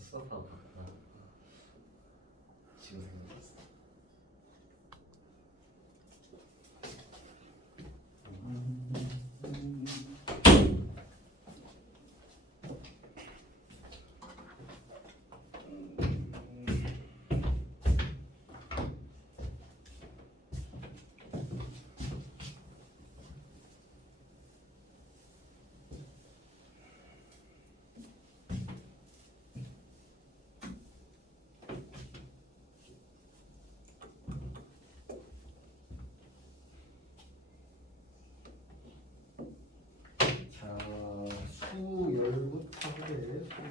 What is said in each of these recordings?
수업하고 지금 생각났어. 자, 수열부터 해. 수열.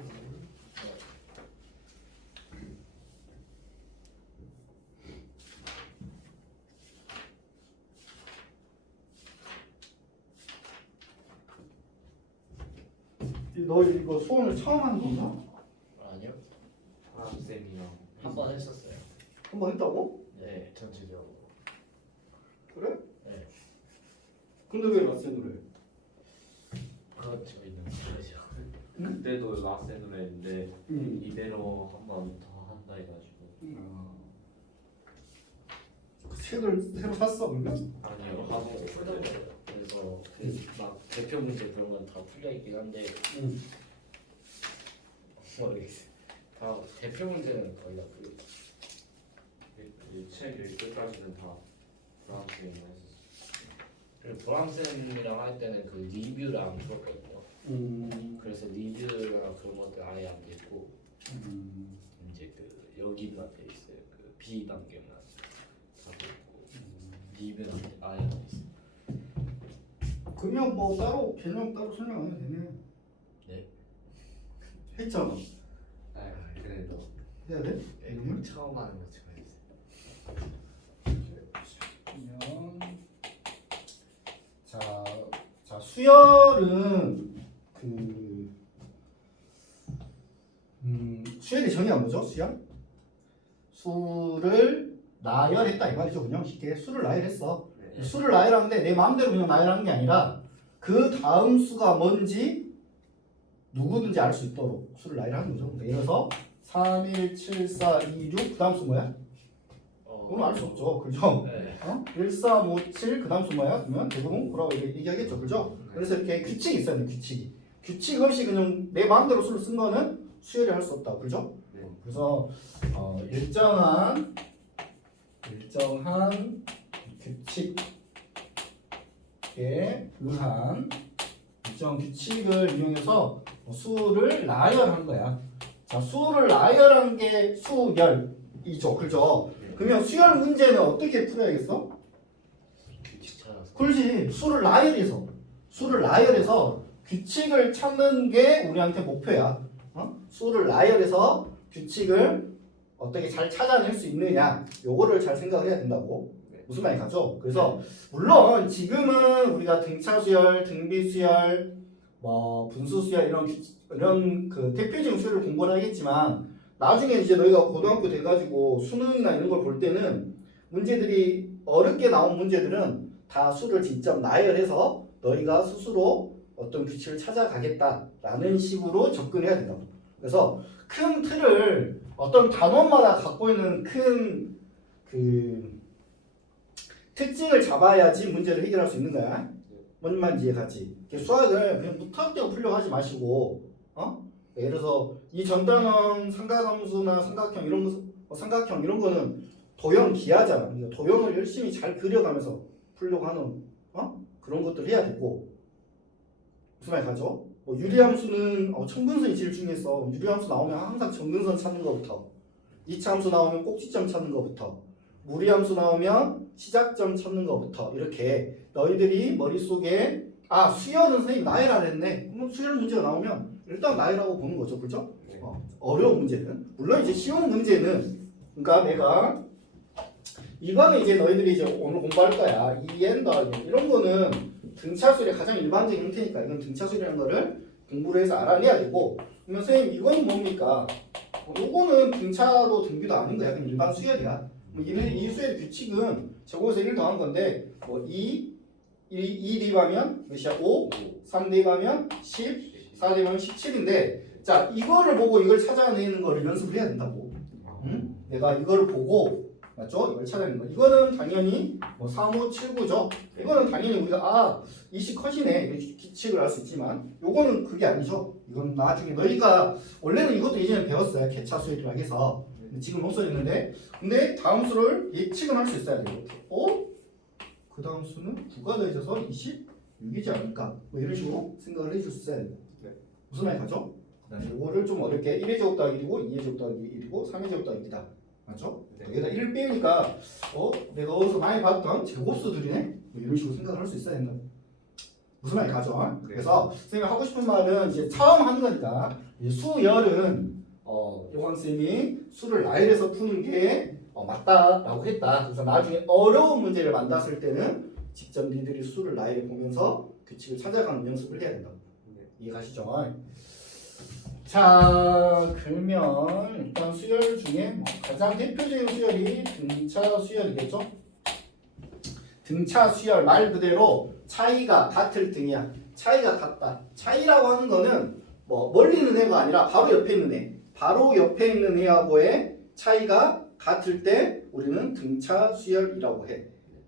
너 이거 수원을 처음 하는 건가? 아니요, 쌤이랑 한 번 했었어요. 한 번 했다고? 네, 전체적으로. 그래? 네, 근데 왜 라센으로 해? 그건 저희는 그러죠. 그때도 라센으로 했는데 응. 이대로 한 번 더 한다 해가지고 그 책을 새로 샀어 그러면? 아니요 하고 하고 풀던 거예요. 그래서 막 대표 문제 그런 건 다 풀려 있긴 한데 응. 모르겠어요. 다 대표 문제는 거의 다 풀려. 책 읽을 때까지는 다 브라운쌤이랑 했었어요. 그리고 보람쌤이랑 할 때는 그 리뷰를 안 풀었거든요. 그래서 리뷰나 그런 것들 아예 안 됐고 이제 그 여기만 돼 있어요. 그 B 단계만 다 됐고 리뷰는 아예 안 돼 있어요. 그냥 뭐 따로 개념 따로 설명 안 해도 되네. 네. 했잖아. 아 그래도 해야 돼? 이거 처음 하는 것처럼 했어요. 그러면 자 수열은 그 수열이 정의가 뭐죠? 수열? 수를 나열했다 이 말이죠. 그냥 쉽게 수를 나열했어. 네. 수를 나열하는데 내 마음대로 그냥 나열하는 게 아니라 그 다음 수가 뭔지 누구든지 알 수 있도록 수를 나열하는 거죠. 그러니까 예를 들어서 3, 1, 7, 4, 2, 6 그 다음 수 뭐야? 그건 알 수 없죠. 그죠? 네. 1, 4, 5, 7 그 다음 수 뭐야? 그러면 대부분 뭐라고 얘기하겠죠. 그죠? 그래서 이렇게 규칙이 있어야 돼. 규칙이. 규칙 없이 그냥 내 마음대로 수를 쓴 거는 수열이 할 수 없다. 그죠? 네. 그래서 일정한 규칙에 의한 일정 규칙을 이용해서 수를 나열한 거야. 자, 수를 나열한 게 수열이죠. 그죠? 네. 그러면 수열 문제는 어떻게 풀어야겠어? 규칙 찾아서. 그렇지. 수를 나열해서 규칙을 찾는 게 우리한테 목표야. 수를 나열해서 규칙을 어떻게 잘 찾아낼 수 있느냐, 요거를 잘 생각을 해야 된다고. 네. 무슨 말이 가죠? 그래서 물론 지금은 우리가 등차 수열, 등비 수열, 뭐 분수 수열 이런 그 대표적인 수열을 공부를 하겠지만 나중에 이제 너희가 고등학교 돼가지고 수능이나 이런 걸 볼 때는 문제들이 어렵게 나온 문제들은 다 수를 직접 나열해서 너희가 스스로 어떤 규칙을 찾아가겠다라는 식으로 접근해야 된다고. 그래서 큰 틀을 어떤 단원마다 갖고 있는 큰 그 특징을 잡아야지 문제를 해결할 수 있는 거야. 뭔 말인지 이해가지? 수학을 그냥 무턱대고 풀려고 하지 마시고, 예를 들어서 이 전단원 삼각함수나 삼각형 이런 거, 삼각형 이런 거는 도형 기하잖아. 그러니까 도형을 열심히 잘 그려가면서 풀려고 하는 그런 것들 해야 되고. 무슨 말 가죠? 뭐 유리함수는 청분선이 제일 중요했어. 유리함수 나오면 항상 정근선 찾는 것부터, 이차함수 나오면 꼭지점 찾는 것부터, 무리함수 나오면 시작점 찾는 것부터, 이렇게 너희들이 머릿속에 수열은 선생님 나열하라 했네. 그럼 수열 문제가 나오면 일단 나열하고 보는 거죠. 그죠? 네. 어려운 문제는 물론 이제 쉬운 문제는, 그러니까 내가 이거는 이제 너희들이 이제 오늘 공부할 거야. EN 더하기 이런 거는 등차수열의 가장 일반적인 형태니까 이건 등차수열이라는 거를 공부를 해서 알아내야 되고, 그러면 선생님 이건 뭡니까? 요거는 등차도 등비도 아닌 거야. 그냥 일반 수열이야. 이 수열의 규칙은 제곱에서 1 더한 건데, 뭐 2 대입하면 몇이야? 5, 3 대입하면 10, 4 대입하면 17인데 자 이거를 보고 이걸 찾아내는 거를 연습을 해야 된다고. 응? 내가 이걸 보고 맞죠? 이걸 찾아내는 거. 이거는 당연히 뭐 3, 5, 7, 9죠. 이거는 당연히 우리가 이식 컷이네 이렇게 규칙을 알 수 있지만 요거는 그게 아니죠. 이건 나중에 너희가 원래는 이것도 예전에 배웠어요. 개차 수열이라 해서 지금 못 써있는데 근데 다음 수를 예측은 할 수 있어야 돼요. 이렇게. 그 다음 수는 9가 더해져서 26이지 않을까? 뭐 이런 식으로 생각을 해줄 수 있어야 돼요. 무슨 말이 가죠? 이거를 좀 어렵게 1의 제곱 더하기 1이고 2의 제곱 더하기 1이고 3의 제곱 더하기 2다. 맞죠? 여기다 1을 빼니까 내가 어디서 많이 봤던 제곱수들이네? 뭐 이런 식으로 생각을 할 수 있어야 된다. 무슨 말이 가죠? 그래서 선생님이 하고 싶은 말은 이제 처음 하는 거니까 수열은 요한 쌤이 수를 라일에서 푸는 게 맞다라고 했다. 그래서 나중에 어려운 문제를 만났을 때는 직접 니들이 수를 라일에 보면서 규칙을 찾아가는 연습을 해야 된다고. 이해가시죠? 자 그러면 일단 수열 중에 가장 대표적인 수열이 등차 수열이겠죠? 등차 수열 말 그대로 차이가 같을 등이야. 차이가 같다. 차이라고 하는 거는 뭐 멀리 있는 애가 아니라 바로 옆에 있는 애. 바로 옆에 있는 애하고의 차이가 같을 때 우리는 등차 수열이라고 해.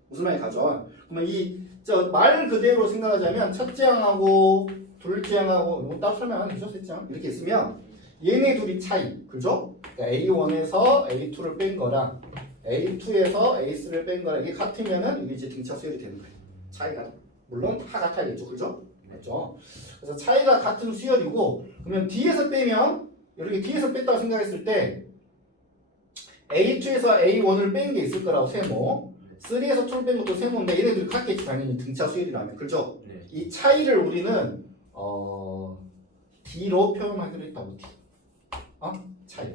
무슨 말이 가죠? 그러면 말 그대로 생각하자면 첫째 항하고 둘째 항하고 이거 딱 설명 안 해줘 셋째 항 이렇게 있으면 얘네 둘이 차이 그죠? 그러니까 A1에서 A2를 뺀 거랑 A2에서 A3를 뺀 거랑 이게 같으면은 이게 이제 등차 수열이 되는 거예요. 차이가 물론 다 같아야겠죠, 그죠? 맞죠? 그래서 차이가 같은 수열이고 그러면 D에서 빼면 이렇게 D에서 뺐다고 생각했을 때 A2에서 A1을 뺀 게 있을 거라고 세모 3에서 2를 뺀 것도 세모인데 얘네들이 같겠지 당연히 등차 수열이라면 그죠? 네. 이 차이를 우리는 D로 표현하기로 했다고 D. 차이.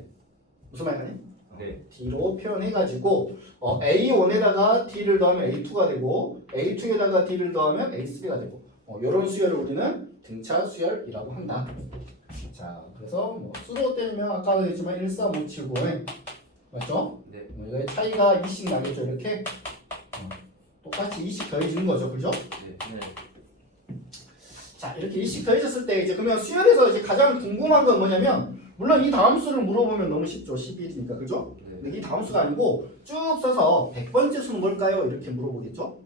무슨 말이니? 네. D로 표현해가지고 A1에다가 D를 더하면 A2가 되고 A2에다가 D를 더하면 A3가 되고 이런 수열을 우리는 등차 수열이라고 한다. 자, 그래서 뭐 수로 떼면 아까도 했지만 1, 3, 5, 7, 9에 맞죠? 네. 이거의 차이가 2씩 나겠죠 이렇게 똑같이 2씩 더해지는 거죠, 그죠? 네. 자, 이렇게 2씩 더해졌을 때 이제 그러면 수열에서 이제 가장 궁금한 건 뭐냐면 물론 이 다음 수를 물어보면 너무 쉽죠. 11이니까 그죠? 근데 이 다음 수가 아니고 쭉 써서 100번째 수는 뭘까요? 이렇게 물어보겠죠?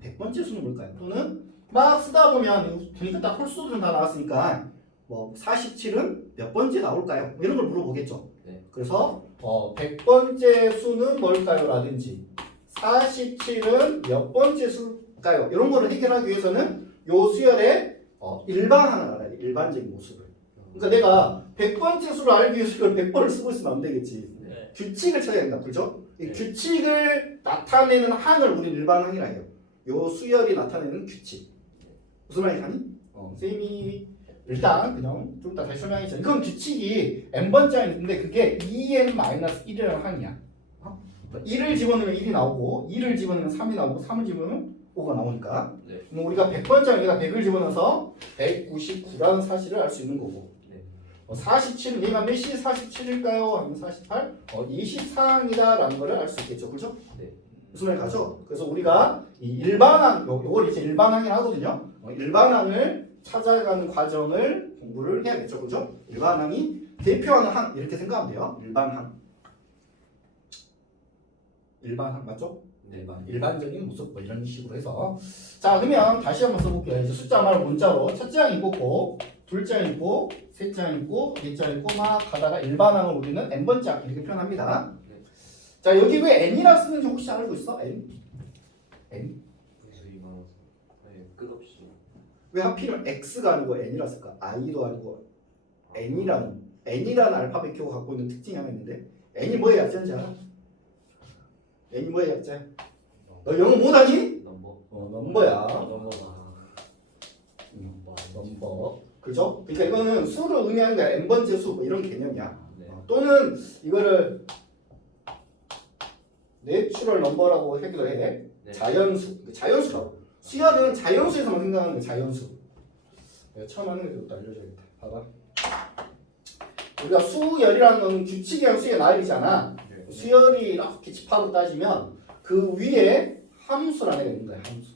100번째 수는 뭘까요? 또는 막 쓰다 보면 보니까 딱 홀수들은 다 나왔으니까 뭐 47은 몇 번째 나올까요? 뭐 이런 걸 물어보겠죠. 네. 그래서 100번째 수는 뭘까요? 라든지 47은 몇 번째 수일까요? 이런 거를 해결하기 위해서는 요 수열의 일반항을 알아야 돼. 일반적인 모습을. 그러니까 내가 100번째 수를 알기 위해서 이걸 100번을 쓰고 있으면 안 되겠지. 네. 규칙을 찾아야 된다. 그죠? 이 네. 규칙을 나타내는 항을 우리 일반항이라 해요. 요 수열이 나타내는 규칙. 무슨 말인지 아니? 선생님이 일단 그냥 좀 이따 다시 설명하겠죠. 이건 규칙이 n번째 항이 있는데 그게 2n-1이라는 항이야. 1을 집어넣으면 1이 나오고 2를 집어넣으면 3이 나오고 3을 집어넣으면 5가 나오니까 네. 그럼 우리가 100번째 항에다 100을 집어넣어서 199라는 사실을 알 수 있는 거고 47은 얘가 몇 시 47일까요? 하면 48? 24항이다라는 거를 알 수 있겠죠. 그죠? 네. 무슨 말 가죠? 그래서 우리가 이 일반항, 요걸 이제 일반항이라 하거든요. 일반항을 찾아가는 과정을 공부를 해야겠죠. 그죠? 일반항이 대표하는 항, 이렇게 생각하면 돼요. 일반항. 일반항 맞죠? 네. 일반적인 모습 뭐 이런 식으로 해서 자 그러면 다시 한번 써볼게요. 이제 숫자 말고 문자로 첫째 항 있고 둘째 항 있고 셋째 항 있고 넷째 항 있고 막 가다가 일반항을 우리는 n번째 항 이렇게 표현합니다. 네. 자 여기 왜 n이라 쓰는지 혹시 알고 있어? n? 그래서 이만 끝없이 왜 하필이면 x가 아니고 n이라 쓸까? i도 아니고 n이라는 알파벳 큐가 갖고 있는 특징이 하나 있는데 n이 뭐의 약자인지 알아? n이 뭐의 약자야? 너 영어 못하니? 넘버. 넘버야. 넘버다. 넘버. 그죠? 그러니까 이거는 수를 의미하는 거야. n번째 수 뭐 이런 개념이야. 네. 또는 이거를 내추럴 넘버라고 하기도 해. 네. 자연수라고. 수열은 자연수에서만 생각하는 거야. 자연수. 내가 처음 하는 게 또 알려줘야겠다. 봐봐. 우리가 수열이라는 건 규칙이랑 수의 나열이잖아. 네. 수열이 이렇게 집합으로 따지면 그 위에 함수라는 애가 있는 거야. 함수.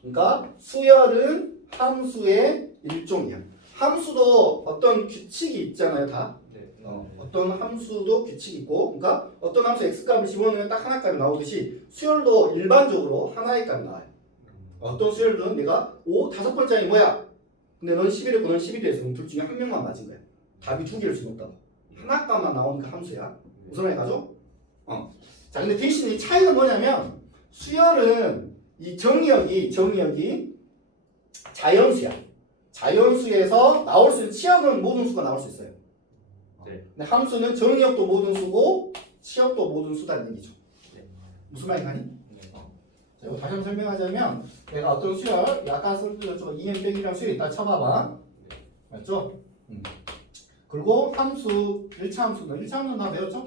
그러니까 수열은 함수의 일종이야. 함수도 어떤 규칙이 있잖아요, 다. 네. 어떤 함수도 규칙이 있고, 그러니까 어떤 함수 x값을 집어넣으면 딱 하나 값이 나오듯이 수열도 일반적으로 하나의 값이 나와요. 어떤 수열들은 내가 다섯 번째 항이 뭐야? 근데 넌 11했고 넌 12도 했어. 그럼 둘 중에 한 명만 맞은 거야. 답이 두 개일 수는 없다고. 하나 값만 나오는 그 함수야. 무슨 말이 가죠? 자, 근데 대신 이 차이가 뭐냐면 수열은 이 정의역이 자연수야. 자연수에서 나올 수 있는 치역은 모든 수가 나올 수 있어요. 네. 근데 함수는 정의역도 모든 수고 치역도 모든 수다는 얘기죠. 네. 무슨 말이 가니? 네. 자, 이거 다시 한번 설명하자면 내가 어떤 수열, 아까 설명했죠. 2n 빼기랑 수열이 있다 쳐봐봐. 맞죠? 그리고 함수, 1차 함수는 다 배웠죠?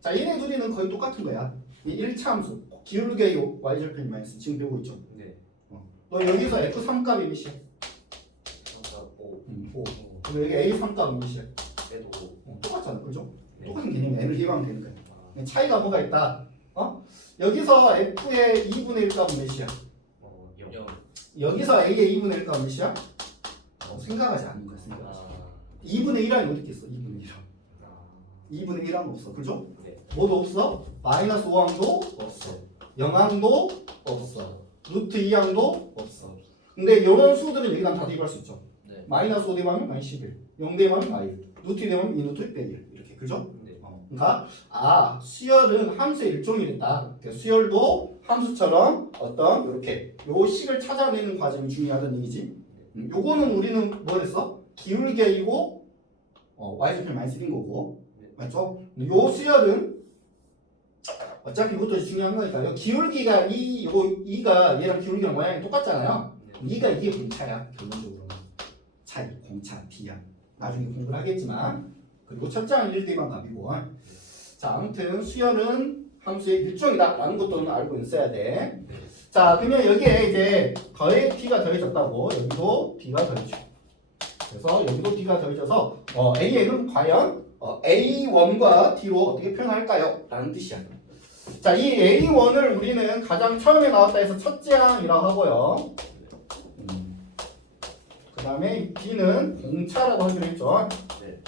자, 얘네 둘이는 거의 똑같은 거야. 이 1차 함수, 기울기의 y절편 마이너스 지금 배우고 있죠? 네. 너 여기서 f3 값이 몇이야? 5. 그럼 여기 a3 값은 몇이야? 빼도 똑같잖아, 그죠? 네. 똑같은 개념이 n을 해방하면 되는 거야. 근데 차이가 뭐가 있다? 여기서 f의 2분의 1 값은 몇이야? 0. 여기서 a의 2분의 1 값은 몇이야? 생각하지 않는 거야, 생각하지. 2분의 1항이 어디 있겠어? 2분의 1항. 2분의 1항 없어, 그죠? 네. 뭐도 없어? 마이너스 5항도 없어. 0항도 없어. 루트 2항도 없어. 근데 이런 수들은 여기다 다 대입할 수 있죠. 네. 마이너스 5 대입하면 마이너스 11, 0 대입하면 마이너스, 루트 2 대입하면 2루트 빼기 1 이렇게, 그죠? 네. 그러니까 수열은 함수의 일종이 됐다. 그러니까 수열도 함수처럼 어떤 이렇게 요 식을 찾아내는 과정이 중요하다는 얘기지. 요거는 우리는 뭐랬어? 기울기이고 y절편 마이너스 1인 거고, 맞죠? 근데 요 수열은 어차피 이것도 중요한 거니까요. 기울기가 요거 2가 얘랑 기울기랑 모양이 똑같잖아요. 2가 이게 공차야, 결론적으로는. 차이, 공차, D야. 나중에 공부를 하겠지만, 그리고 첫 장은 1대2만 값이고. 자, 아무튼 수열은 함수의 일종이다 라는 것도 알고 있어야 돼. 자, 그러면 여기에 이제 B가 더해졌다고, 여기도 B가 더해져. 그래서 여기도 B가 더해져서 A는 과연 A1과 D로 어떻게 표현할까요? 라는 뜻이야. 자, 이 A1을 우리는 가장 처음에 나왔다 해서 첫째 항이라고 하고요. 그 다음에 B는 공차라고 하기로 했죠. 네.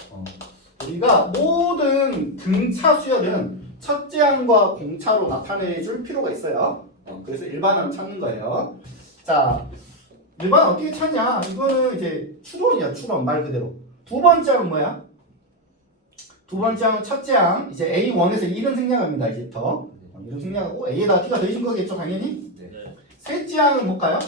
우리가 모든 등차 수열은 첫째 항과 공차로 나타내줄 필요가 있어요. 그래서 일반항 찾는 거예요. 자, 일반항 어떻게 찾냐? 이거는 이제 추론이야, 추론 말 그대로. 두 번째 항은 뭐야? 두 번째 항은 첫째 항, 이제 A1에서 1은 생략합니다, 이제부터. 1은 생략하고 A에다가 D가 더해진 거겠죠, 당연히? 네. 셋째 항은 뭘까요?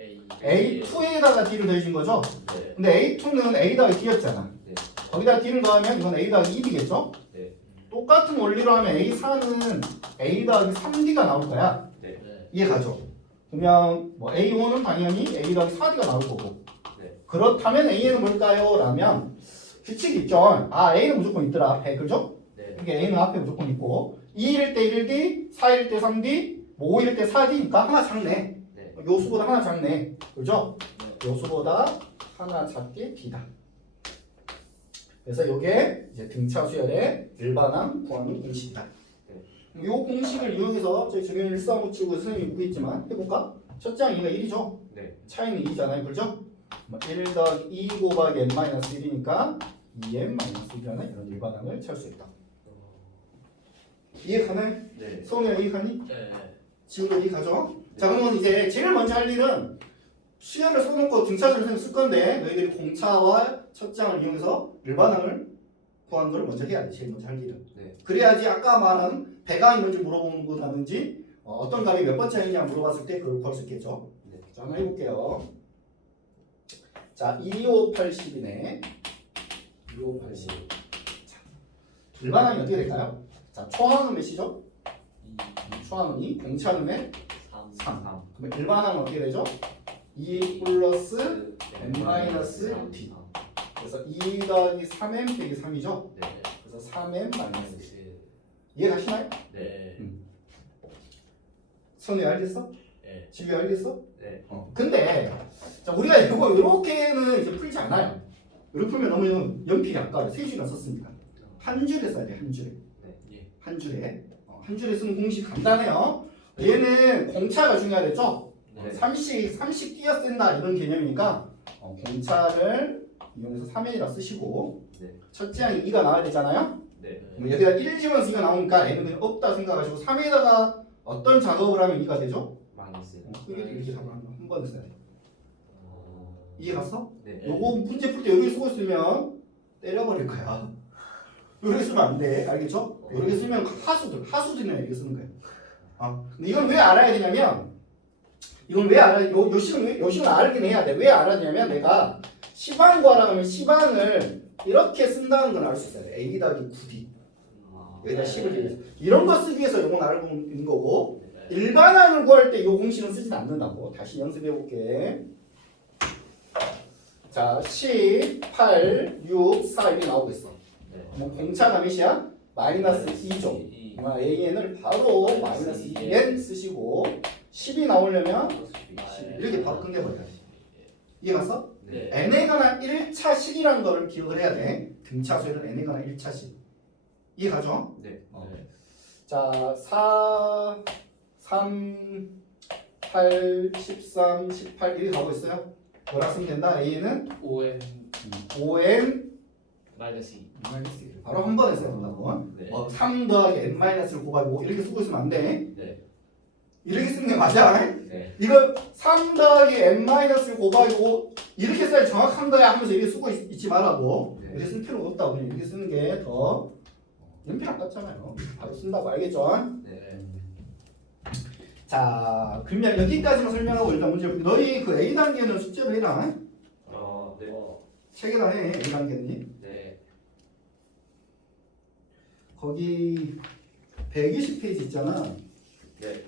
A. A2에다가 D를 더해진 거죠? 네. 근데 A2는 A다가 D였잖아. 네. 거기다 D를 더하면 이건 A다가 2D겠죠? 네. 똑같은 원리로 하면 A4는 A 더하기 3D가 나올 거야. 네. 네. 이해 가죠? 그러면 뭐 A5는 당연히 A 더하기 4D가 나올 거고. 네. 그렇다면 A는 뭘까요? 라면 규칙이 있죠. A는 무조건 있더라. 100, 그죠? 네. 그러니까 A는 앞에 무조건 있고 2일 때 1D, 4일 때 3D, 뭐 5일 때 4D니까 하나 작네. 네. 요수보다 하나 작네. 그죠? 네. 요수보다 하나 작게 D다. 그래서 이게 이제 등차 수열의 일반항 구하는 공식이다. 이 공식을 이용해서 저희 정현 1357구 선생님이 구했지만 해볼까? 첫째 항 2가 1이죠? 네. 차이는 2잖아요. 그죠? 1 더하기 2 곱하기 n-1이니까 2n-1이라는 이런 일반항을 찾을 수 있다. 이해가나요? 네. 성우야 이해가니? 네. 지우도 이해가죠? 자, 그러면 이제 제일 먼저 할 일은 수열을 써놓고 등차수를 쓸 건데 너희들이 공차와 첫장을 이용해서 일반항을 구하는 걸 먼저 해야 돼. 제일 먼저 할 일은. 네. 그래야지 아까 말한 배강이 뭔지 물어보는 거라든지 어떤 값이 몇 번째 항이냐 물어봤을 때 그걸 구할 수 있겠죠. 네. 자, 한번 해볼게요. 자, 2580이네. 2580. 자, 일반항이 어떻게 될까요? 자, 초항은 몇이죠? 초항은 2, 공차는 몇? 3. 그러면 일반항은 어떻게 되죠? 2 플러스 n-d. 그래서 2 더하기 3n 빼기 3이죠? 네. 그래서 3n 마이너스 1. 이해가시나요? 네. 선우 알겠어? 네. 지우 알겠어? 네. 근데 자, 우리가 이거 이렇게는 이제 풀지 않아요. 이렇게 풀면 너무 연필이 아까워. 3줄이나 썼으니까. 한 줄에 써야 돼. 한 줄에. 예. 한 줄에. 한 줄에 쓰는 공식 간단해요. 얘는 공차가 중요하겠죠? 네. 30 띄어 쓴다 이런 개념이니까 공차를 이용해서 3n이라 쓰시고 네. 첫째 항이 2가 나와야 되잖아요. 네. 그럼 여기다 1 집어서 2가 나오니까 n은 그냥 없다 생각하시고 3에다가 어떤 작업을 하면 2가 되죠? 마이너스. 이렇게 작업을 한 번 써야 돼. 이해 갔어? 네. 요거 문제 풀 때 여기 쓰고 있으면 때려버릴 거야. 여기 쓰면 안 돼. 알겠죠? 여기 쓰면 하수들이나 이렇게 쓰는 거예요. 근데 이건 왜 알아야 되냐면 이건 왜 알아야 요 식은 알긴 해야 돼. 왜 알았냐면 내가 시방 구하라면 시방을 이렇게 쓴다는 걸 알 수 있어야 돼. A 더하기 9D 여기다 10을 대비해서 이런 거 쓰기 위해서 요건 알고 있는 거고 일반항을 구할 때 요 공식은 쓰진 않는다고. 다시 연습해 볼게. 자, 10, 8, 6, 4 이렇게 나오고 있어. 그럼 공차가 몇이야? 마이너스 2죠. AN을 바로 마이너스 2n 쓰시고 10이 나오려면 이렇게 바로 끊겨버려야지. 이해 갔어? 네. n에 관한 1차식이라는 거를 기억을 해야 돼. 등차수에는 n에 관한 1차식. 이해 가죠? 네. 자, 4, 3, 8, 13, 18 이렇게 가고 있어요. 뭐라 쓰면 된다? A는 5n 5n 마이너스 2. 바로 한 번에 써야 된다고. 네. 3 더하기 n-를 곱하기 5 이렇게 쓰고 있으면 안 돼. 네. 이렇게 쓰는 게 맞아. 네. 이거 3 더하기 n-를 곱하기 5 이렇게 써야 정확한 거야 하면서 이렇게 쓰고 있지 말라고. 네. 이렇게 쓸 필요가 없다고. 그냥 이렇게 쓰는 게 더 연필 안 같잖아요. 바로 쓴다고 알겠죠? 네. 자, 그러면 여기까지만 설명하고 일단 문제 볼게. 너희 그 A 단계는 숙제로 해라. 네. 책에다 해. A 단계는. 네. 거기 120페이지 있잖아. 네.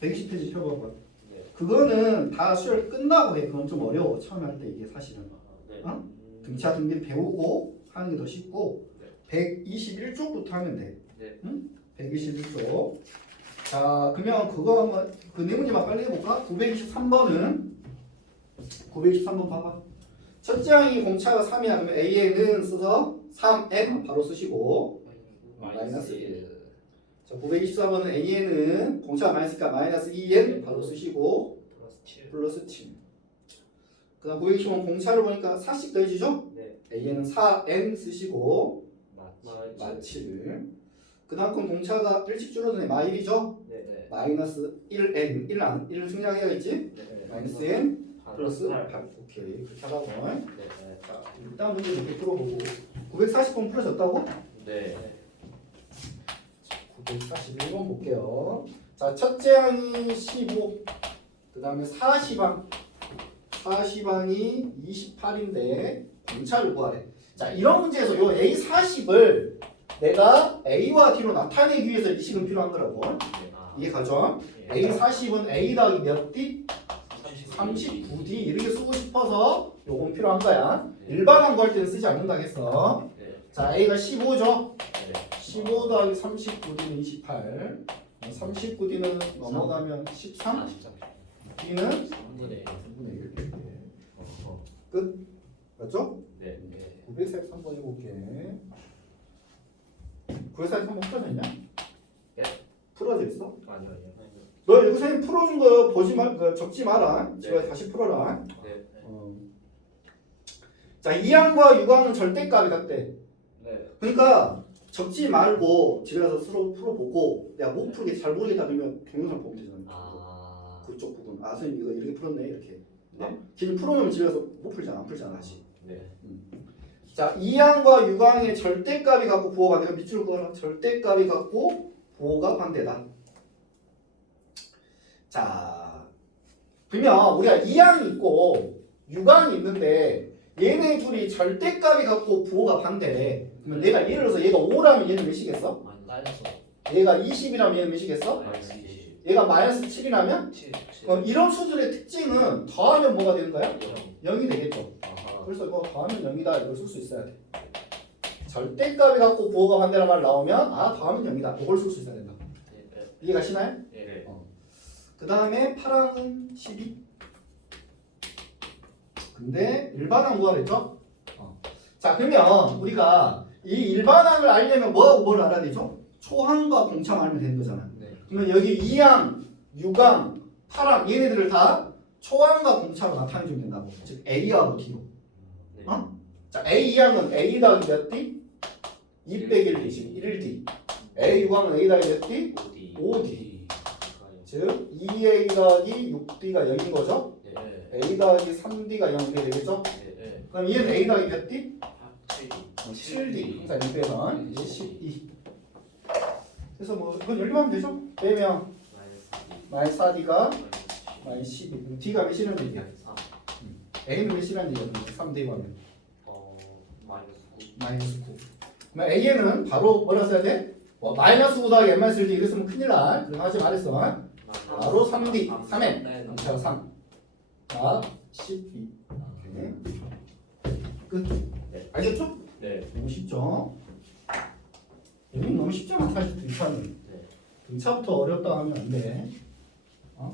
120페이지 펴봐봐. 네. 그거는 다 수열 끝나고 해. 그건 좀 어려워. 처음에 할 때 이게 사실은. 네. 어? 등차 등비를 배우고 하는 게 더 쉽고 네. 121쪽부터 하면 돼. 네. 응? 121쪽. 자, 그러면 그거 한번 그 네 문제만 빨리 해볼까? 923번은 923번 봐봐. 첫째 항이 공차가 3이야. 그러면 AN은 써서 3N 바로 쓰시고 마이너스 1. 자, 924번은 AN은 공차가 마이너스니까 마이너스 2N 바로 쓰시고 플러스 7. 플러스 7. 그 다음 925번 공차를 보니까 4씩 더해지죠? 네. AN은 4N 쓰시고 마이너스 7. 그 다음 건 공차가 1씩 줄어드네. 마일이죠? 네. 마이너스 1N 1을 생략해야겠지? 네. 마이너스 N 플러스 8. 8. 오케이. 그렇게 하라고. 네. 자, 일단 문제 몇 개 풀어보고 940번 풀어졌다고? 네. 941번 볼게요. 자, 첫째 항이 15. 그 다음에 40항. 40항이 28인데 공차를 구하래. 자, 이런 문제에서 요 A40을 내가 A와 D로 나타내기 위해서 이 식은 필요한 거라고. 이해 가죠? A40은 A 더하기 몇 D? 39D 이렇게 쓰고 싶어서 요건 필요한 거야. 일반항 구할 때는 쓰지 않는다고 했어. 자, A가 15죠? 15 더하기 39D는 28. 39D는 넘어가면 13. D는 3분의 1. 3분의 1. 끝? 맞죠? 네. 943번 해볼게. 943번 풀어졌냐? 네. 풀어져 있어? 아니요. 너 이거 선생님 풀어준 거 보지 적지 마라. 집에 네. 다시 풀어라. 네. 자, 2항과 6항은 절대값이 같대. 네. 그러니까 적지 말고 집에 가서 풀어보고 내가 못 풀게 잘 모르겠다 그러면 동영상 보면 되잖아. 아. 그쪽 부분. 아, 선생님 이거 이렇게 풀었네 이렇게. 네. 지금 풀어놓으면 집에 가서 못 풀잖아. 안 풀잖아 다시. 네. 자, 2항과 6항의 절대값이 같고 부호가 내가 밑줄 그어라. 절대값이 같고 부호가 반대다. 자, 그러면 우리가 2항이 있고 6항이 있는데 얘네 둘이 절대값이 같고 부호가 반대래. 그러면 내가 예를 들어서 얘가 5라면 얘는 몇이겠어? 마이너스 얘가 20이라면 얘는 몇이겠어? 마이너스 20. 얘가 마이너스 7이라면? 7. 그럼 이런 수들의 특징은 더하면 뭐가 되는 거야? 0. 0이 되겠죠. 아하. 그래서 이거 더하면 0이다 이걸 쓸 수 있어야 돼. 절대값이 갖고 부호가 반대란 말 나오면 아 더하면 0이다 이걸 쓸 수 있어야 된다. 이해가 시나요? 네. 그 다음에 파랑은 12. 근데 일반항 구하랬죠? 자, 그러면 우리가 이 일반항을 알려면 뭐하고 뭘 알아야 되죠? 초항과 공차만 알면 되는 거잖아. 네. 그러면 여기 2항, 6항, 8항 얘네들을 다 초항과 공차로 나타내주면 된다고. 즉 A하고 D로. 네. 어? 자, A 유항은 A 더하기 몇 D? 2 빼기 1 D, 1D. A 유항은 A 더하기 몇 D? 5D. 5D. 즉 2A 더하기 6D가 0인 거죠? 네. A 더하기 3D가 0 이렇게 되겠죠? 네. 그럼 얘는 A 더하기 몇 D? 7D. 7D. 항상 2 빼면 이제 10D. 그래서 뭐 이건 열리면 되죠? 빼면 마이너스 4D가 마이너스 12. 그럼 D가 몇이라는 얘기야? A는 몇이라는 얘기야? 3D 하면 마이너스 9. 그럼 A는 바로 뭐라 써야 돼? 마이너스 9 더하기 n-1D 이랬으면 큰일 날. 그럼 하지 말았어. 바로 3D. 3n. 공차가 3. 자, 12. 오케이. 끝. 알겠죠? 네. 너무 쉽죠? 여기 너무 쉽지만 사실 등차는. 네. 등차부터 어렵다 하면 안 돼.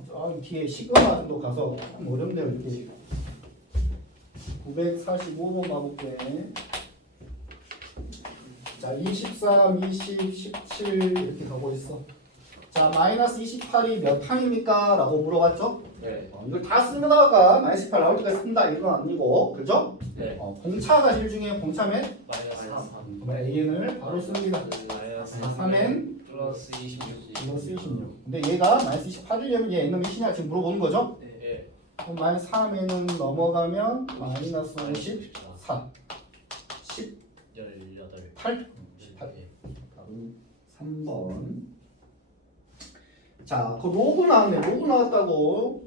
저 뒤에 시그마 정도 가서 좀 어렵네요. 이렇게 945번 가볼게. 자, 23, 20, 17 이렇게 가고 있어. 자, 마이너스 28이 몇 항입니까? 라고 물어봤죠? 네. 이걸 다 쓰다가 마이너스 18 나올 때까지 쓴다 이건 아니고, 그죠? 네. 공차 사실 중에 공차면 마이너스 3. 그럼 AN을 바로 씁니다. 마이너스 3n 플러스 26. 플러스 26. 근데 얘가 마이너스 28이려면 얘 n은 몇이냐 지금 물어보는 거죠? 네. 그럼 마이너스 3n은 넘어가면 마이너스 54. 18. 18. 바로 3번. 자, 그 로그 나왔네. 로그 나왔다고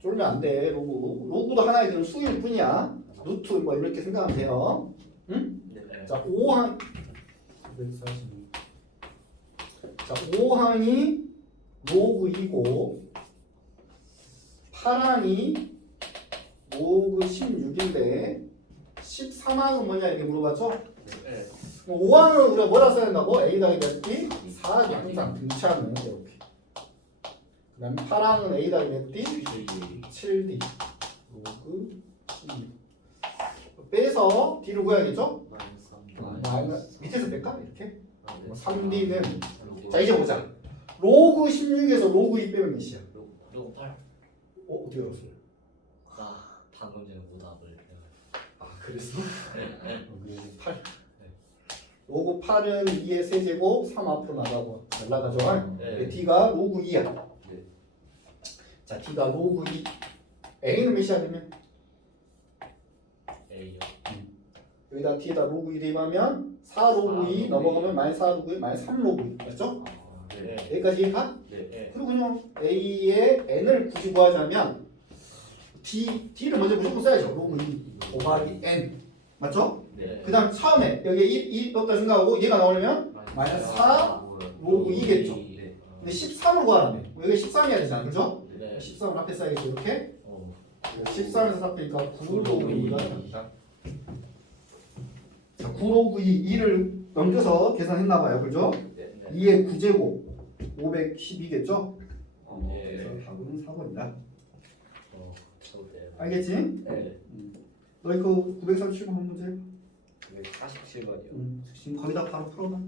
쫄면 안 돼. 로그도 하나의 그런 수일 뿐이야. 루트 뭐 이렇게 생각하면 돼요. 응? 네. 자, 5항 946. 자, 5항이 로그 2고 8항이 로그 16인데 13항은 뭐냐 이렇게 물어봤죠? 네. 5항은 우리가 뭐라 써야 된다고? A 더하기 몇 D? 4기 항상 등차는 이렇게. 그 다음에 8항은 A 더하기 몇 D? 7D. 로그 16. 빼서 D를 구해야겠죠? 마이너스 밑에서 뺄까? 이렇게? 3D는 자 이제 보자. 로그 16에서 로그 2 빼면 몇이야? 로그 8. 어떻게 알았어요? 나 방금 전에 오답을. 아 그랬어? 로그 8. 로그 8은 2의 세제곱 3 앞으로 나가고 날라가죠. 네. D가 로그 2야. 네. 자 D가 로그 2. A는 몇이야 되면? A요. 여기다 D에다 로그 2 대입하면 4 로그 2 넘어가면 마이너스 4 로그 2 마이너스 3 로그 2 맞죠? 네. 여기까지 이해가? 네. 그리고 그냥 A의 N을 굳이 구하자면 D를 먼저 무조건 써야죠. 로그 2 곱하기 N 맞죠? 네. 그 다음 처음에 여기에 1 없다 생각하고 얘가 나오려면 마이너스 4 로그 2겠죠. 네. 근데 13을 구하라네. 여기 13이야 되잖아. 그죠? 네. 13을 앞에 써야겠죠. 이렇게. 어. 13에서 삭히니까 9 로그 2가 됩니다. 자, 9 로그 2, 2를 넘겨서 계산했나봐요. 그죠? 네. 2의 9제곱 512겠죠? 네. 그래서 답은 4번이다. 저도 네. 알겠지? 네. 너희 그 937번 한 문제? 47번이요. 지금 거기다 바로 풀어봐.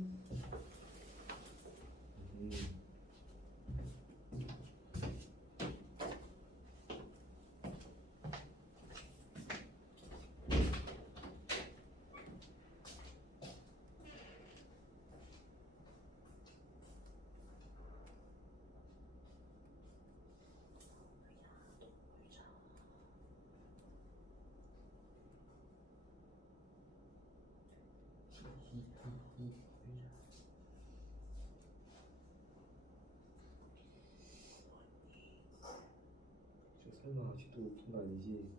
설마 아직도 웃긴 거 아니지?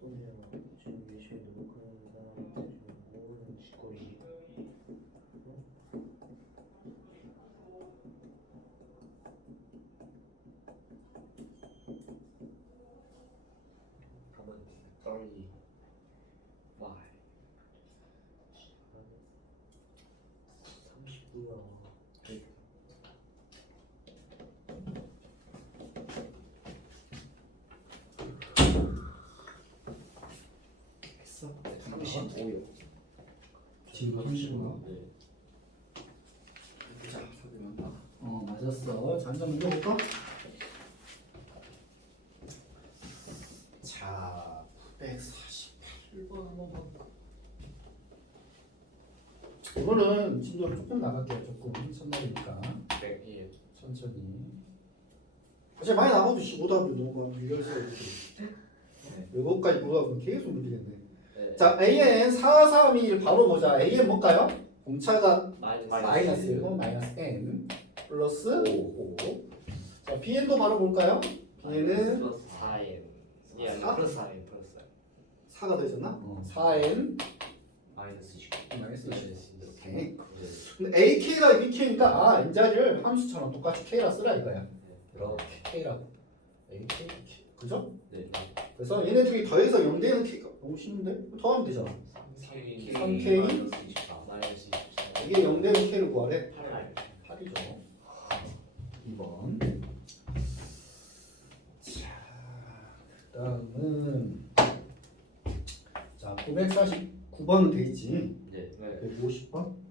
소리야 지금 몇 시에 누구 그러는 사람한테 지금 모르는 짓거리. 가만 30 5 30도야. 했어? 35요. 지금 30이구나. 네. 자, 맞았어. 자, 한번 읽어볼까? 이거는 진도를 조금 나갈게요. 조금 첫날이니까 네, 예. 천천히. 어차피 많이 나가도 15답이 너무 막 밀려있어요. 이거까지 보다 계속 밀리겠네. 네. 자, AN 4, 3, 2를 바로 보자. AN 뭘까요? 공차가 마이너스 마이너스 N 플러스 5. 자, BN도 바로 볼까요? BN은 플러스 4n. 예, 사? 플러스 4n 플러스 4n. 4가 되셨나? 4N 마이너스 29. 마이너스 29. 오케이. 네. 근데 AK가 BK니까 아 N자리를 함수처럼 똑같이 K라 쓰라 이거야. 이렇게 K라고. AK, K. 그죠? 네. 그래서 얘네 중에 더해서 0되는 K가 너무 쉬운데? 더하면 되잖아. 3K 3K 마이너스 24. 마이너스 24. 이게 0되는 K를 구하래. 8. 8이죠. 2번. 자, 그다음은 자 949번은 돼 있지. 네. 150번.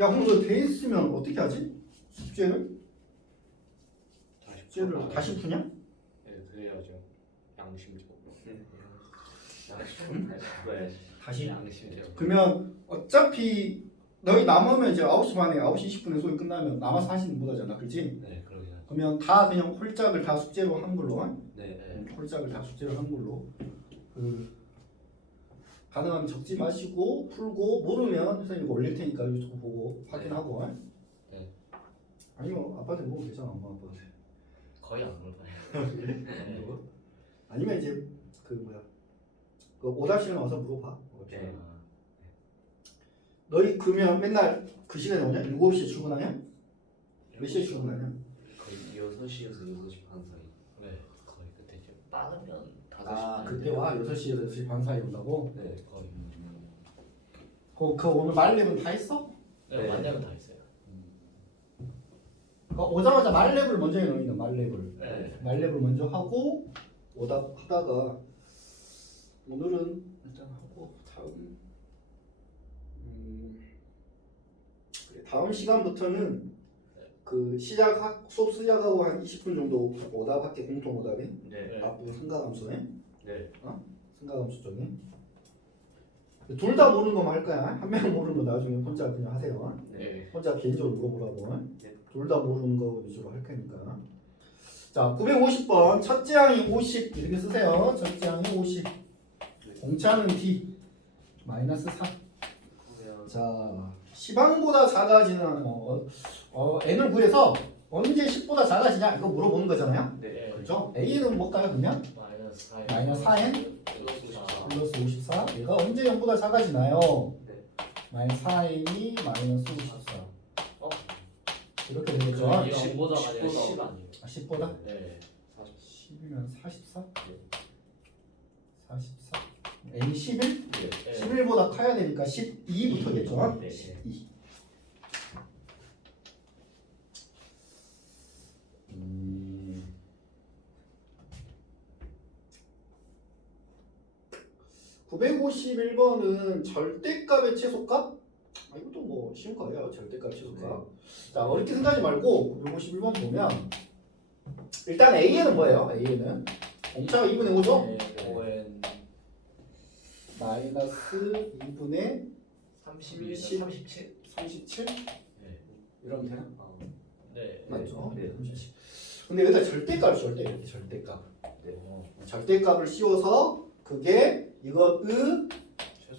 야 그럼 너 돼 있으면 어떻게 하지? 숙제를 다시 푸냐? 네, 그래야죠. 양심적으로. 양심적으로. 네. 다시? 양심적으로. 그러면 어차피 너희 남으면 이제 9시 반에 9시 20분에 수업이 끝나면 남아서 하시는 못하잖아, 그렇지? 네, 그러긴 하죠. 그러면 다 그냥 홀짝을 다 숙제로 한 걸로. 네. 홀짝을 다 숙제로 한 걸로. 가능하면 적지 마시고 풀고 모르면 선생님 이거 올릴 테니까 유튜브 보고 확인하고. 네. 아니면 아빠한테 물어보면 되잖아, 엄마 아빠한테. 거의 안 물어봐요. 네. 아니면 이제 그 뭐야 그 오답실에 와서 물어봐. 네. 너희 그러면 맨날 그 시간에 오냐? 7시에 출근하냐? 몇 시에 출근하냐? 거의 6시에서 6시 반 사이. 네, 거의 그때죠. 빠르면 5시 아 반. 그때 와 6시에서 6시 반 사이에 온다고? 네, 거의. 그 오늘 말렙은 다 했어? 네, 만약은 다 있어요. 오자마자 말렙을 먼저 해 너희는 말렙을. 네. 말렙을 먼저 하고 오답 하다가 오늘은 일단 하고 다음 그래, 다음 시간부터는 그 수업 시작하고 한 20분 정도 오답 할게. 공통 오답에 네. 앞부분 상가함수에 네. 상가함수 쪽에 둘 다 모르는 거만 할 거야. 한 명 모르는 거 나중에 혼자 그냥 하세요. 네. 혼자 개인적으로 물어보라고. 네. 둘 다 모르는 거 위주로 할 거니까. 자, 950번 첫째 항이 50 이렇게 쓰세요. 첫째 항이 50. 공차는 D 마이너스 4. 자, 10항보다 작아지는 n을 구해서 언제 10보다 작아지냐 이거 물어보는 거잖아요. 네. 그렇죠? A는 뭘까요 그러면? 마이너스 4. 마이너스 4n 플러스 54. 플러스 54. 얘가 언제 0보다 작아지나요? 네. 마이너스 4n이 마이너스 54. 이렇게 되겠죠? 이거 10보다가 아니라 10 아니에요. 10보다? 네. 10이면 44? 네. 44? n이 11? 네. 11보다 커야 되니까 12부터겠죠? 네. 12. 음... 951번은 절대값의 최소값? 아, 이것도 뭐 쉬운 거예요. 절대값 최소값. 자, 어렵게 생각하지 말고 951번 보면 일단 A는 뭐예요? A는 공차가 2분의 5죠? 네. 5n 마이너스 2분의 31, 37? 37? 네. 이러면 되나? 네. 맞죠? 네. 37. 근데 여기다 절대값을 씌웠대. 이렇게 절대값. 네. 절대값을 씌워서 그게 이거의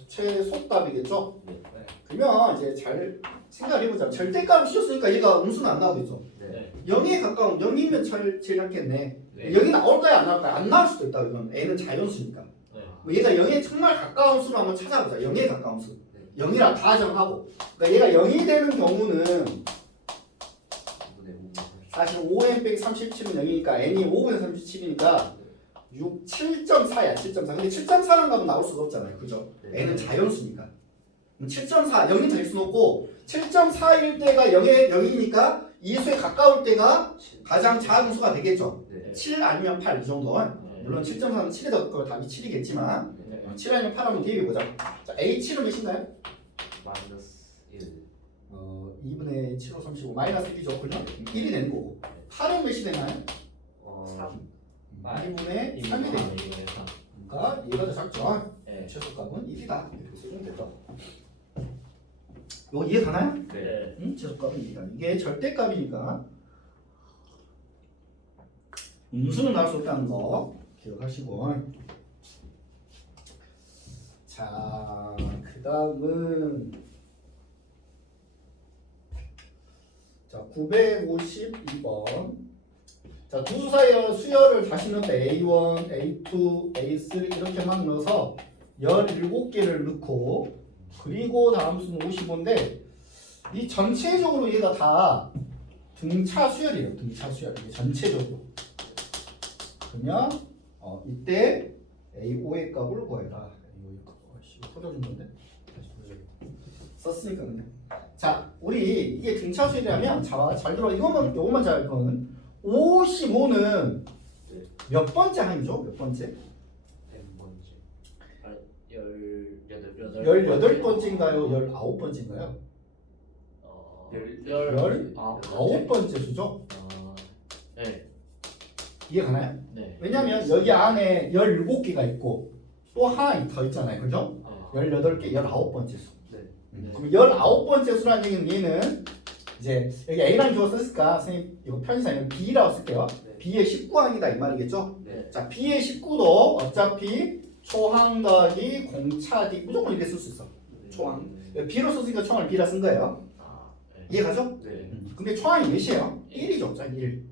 최소값이겠죠? 네. 그러면 이제 잘 생각을 해보자. 절대값을 씌웠으니까 얘가 음수는 안 나오겠죠? 네. 0에 가까운 0이면 제일 낫겠네. 네. 0이 나올 거야 안 나올 거야? 안 나올 수도 있다. 이건 n은 자연수니까. 네. 뭐 얘가 0에 정말 가까운 수를 한번 찾아보자. 0에 가까운 수. 네. 0이라 가정하고. 그러니까 얘가 0이 되는 경우는 5분의 5. 사실 5n 빼기 37은 0이니까 n이 5분의 37이니까 6, 7.4야. 7.4. 근데 7.4라는 값은 나올 수가 없잖아요. 그죠? 네. n은 자연수니까. 7.4, 0이 될 수는 없고 7.4일 때가 0이니까 이 수에 가까울 때가 가장 작은 수가 되겠죠. 네. 7 아니면 8 이 정도. 네. 물론 7.4는 7에 더 가까워 답이 7이겠지만 네. 7 아니면 8 하면 대입해보자. 자, H는 몇인가요? 마이너스 1. 2분의 7호 35 마이너스 1이죠. 그러면 1이 되는 거고 8은 몇이 되나요? 3. 2분의 3이 되는 거고 맞죠? 네. 최소값은 1이다. 이렇게 쓰면 되죠. 이거 이해 가나요? 네. 응? 최소값은 1이다. 이게 절대값이니까 음수는 나올 수 없다는 거 기억하시고. 자, 그 다음은 자 952번. 자, 두 수사의 수열을 다시 넣을 때 A1, A2, A3 이렇게 막 넣어서 17개를 넣고 그리고 다음 수는 55인데 이 전체적으로 얘가 다 등차 수열이에요. 등차 수열. 이게 전체적으로. 그러면 이때 A5의 값을 구해라. A5의 값. 이거 풀어준 건데. 다시 풀어줘야겠다. 썼으니까 근데. 자, 우리 이게 등차 수열이라면 잘 들어. 이거만 잘 거는 55는 몇 번째 항이죠? 몇 번째? 18번째인가요? 19번째인가요? 19번째 수죠? 네. 이해 가나요? 네. 왜냐면 여기 안에 17개가 있고 또 하나 더 있잖아요. 그죠? 18개, 19번째 수. 네. 그럼 19번째 수라는 얘기는 얘는 이제 여기 A라는 주어 썼으니까 선생님 이거 편의상에는 B라고 쓸게요. 네. B의 19항이다 이 말이겠죠? 네. 자, B의 19도 어차피 초항 더하기 공차디 무조건 이렇게 쓸 수 있어. 초항. B로 썼으니까 초항을 B라 쓴 거예요. 네. 이해가죠? 네. 근데 초항이 몇이에요? 1이죠. 자, 1.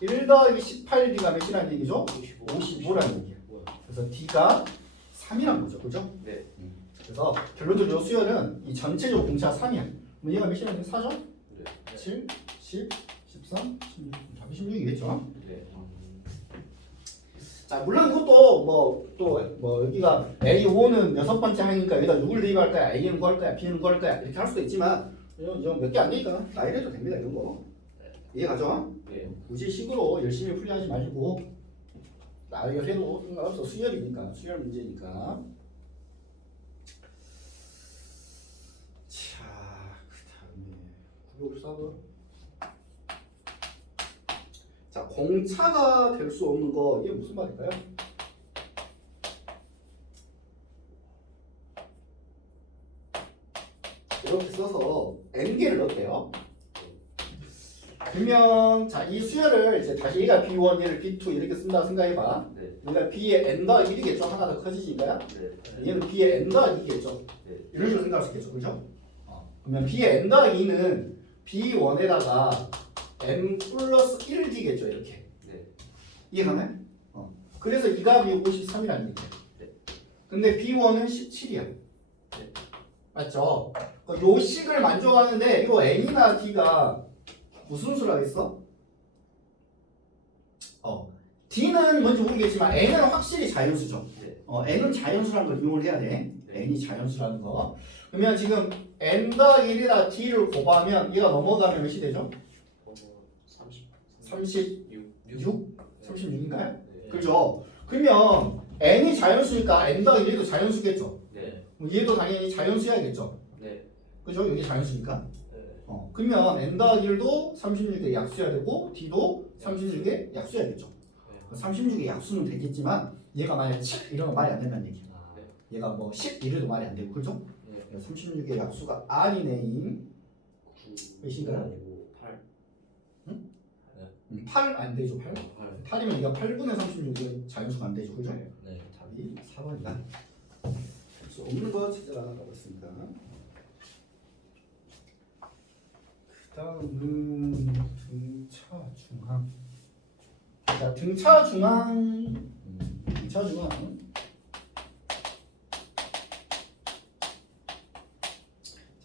1 더하기 18D가 몇이라는 얘기죠? 55라는 얘기예요. 그래서 D가 3이란 거죠. 그죠? 네. 그래서 결론적으로 수열은 이 전체적으로 공차가 3이야. 그럼 얘가 몇이라는 얘기 4죠? 네. 7, 10, 13, 16. 답이 16이겠죠? 네. 자, 물론 그것도 뭐 여기가 A5는 6번째 항이니까 여기다 누굴 대입할 거야? A는 구할 거야? B는 구할 거야? 이렇게 할 수도 있지만 이건 몇 개 안 되니까 나이래도 됩니다. 이런 거. 이해가죠? 네. 굳이 식으로 열심히 풀이하지 말고 나이가 해도 상관없어. 수열이니까. 수열 문제니까. 자, 그 다음에 954번. 자, 공차가 될 수 없는 거 이게 무슨 말일까요? 이렇게 써서 n개를 넣을게요. 그러면 자, 이 수열을 이제 다시 얘가 B1, 얘를 B2 이렇게 쓴다고 생각해봐. 네. 그러니까 B의 n 더하기 1이겠죠. 하나 더 커지니까요. 네. 얘는 B의 n 더하기 2겠죠. 네. 이런 식으로 생각할 수 있겠죠. 그죠? 그러면 B의 n 더하기 2는 B1에다가 n 플러스 1D겠죠. 이렇게. 네. 이해가나요? 그래서 이 값이 53이라는 얘기예요. 네. 근데 B1은 17이야. 네. 맞죠? 요 식을 만족하는데 이거 n이나 d가 무슨 수라고 했어? d는 뭔지 모르겠지만 n은 확실히 자연수죠. 네. n은 자연수라는 걸 이용을 해야 돼. 네. n이 자연수라는 거. 그러면 지금 n 더하기 1이다 d를 곱하면 얘가 넘어가면 몇이 되죠? 36? 36인가요? 네. 그죠? 그러면 n이 자연수니까 n 더하기 1도 자연수겠죠? 네. 얘도 당연히 자연수여야겠죠? 네. 그죠? 여기 자연수니까. 네. 그러면 n 더하기 1도 36의 약수여야 되고 d도 36의 약수여야겠죠? 36의 약수는 되겠지만 얘가 만약 7 이러면 말이 안 된다는 얘기야. 네. 얘가 뭐 10 이래도 말이 안 되고 그죠? 네. 36의 약수가 아니네인 몇인가요? 아니고 8. 8 안 되죠. 8. 8이면 얘가 8분의 36의 자연수가 안 되죠. 그죠? 네. 답이 4번이다. 그래서 없는 거 찾아가고 있습니다. 그 다음은 등차 중항. 자, 등차 중항. 등차 중항.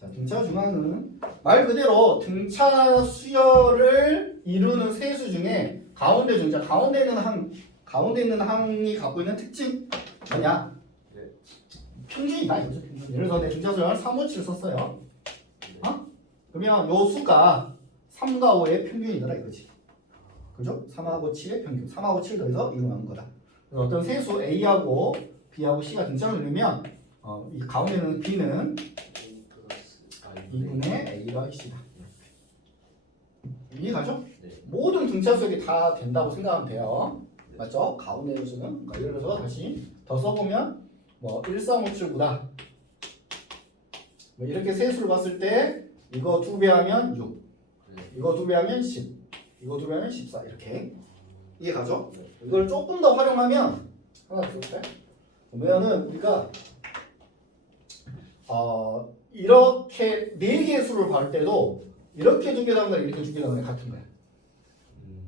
자, 등차 중항은 말 그대로 등차 수열을 이루는 세수 중에 가운데 중자, 가운데 있는 항이 갖고 있는 특징 뭐냐? 네. 평균이다 이거죠. 평균. 예를 들어서 내 등차 수열 3, 5, 7 썼어요. 그러면 요 수가 3과 5의 평균이더라 이거지. 그죠? 3하고 7의 평균. 3하고 7 더해서 이루는 거다. 그래서 어떤 세수 A하고 B하고 C가 등차를 이루면 이 가운데 있는 B는 2분의 A가 C다. 이해가죠? 네. 모든 등차 수열이 다 된다고 생각하면 돼요. 맞죠? 가운데로 쓰는. 그러니까 예를 들어서 다시 더 써보면 뭐 13579다. 뭐 이렇게 세수를 봤을 때 이거 2배 하면 6, 이거 2배 하면 10, 이거 2배 하면 14 이렇게 이해가죠? 이걸 조금 더 활용하면 하나 더 볼까요? 보면은 우리가 이렇게 4개의 수를 볼 때도 이렇게 2개 나오는 거랑 이렇게 2개 나오는 게 같은 거야.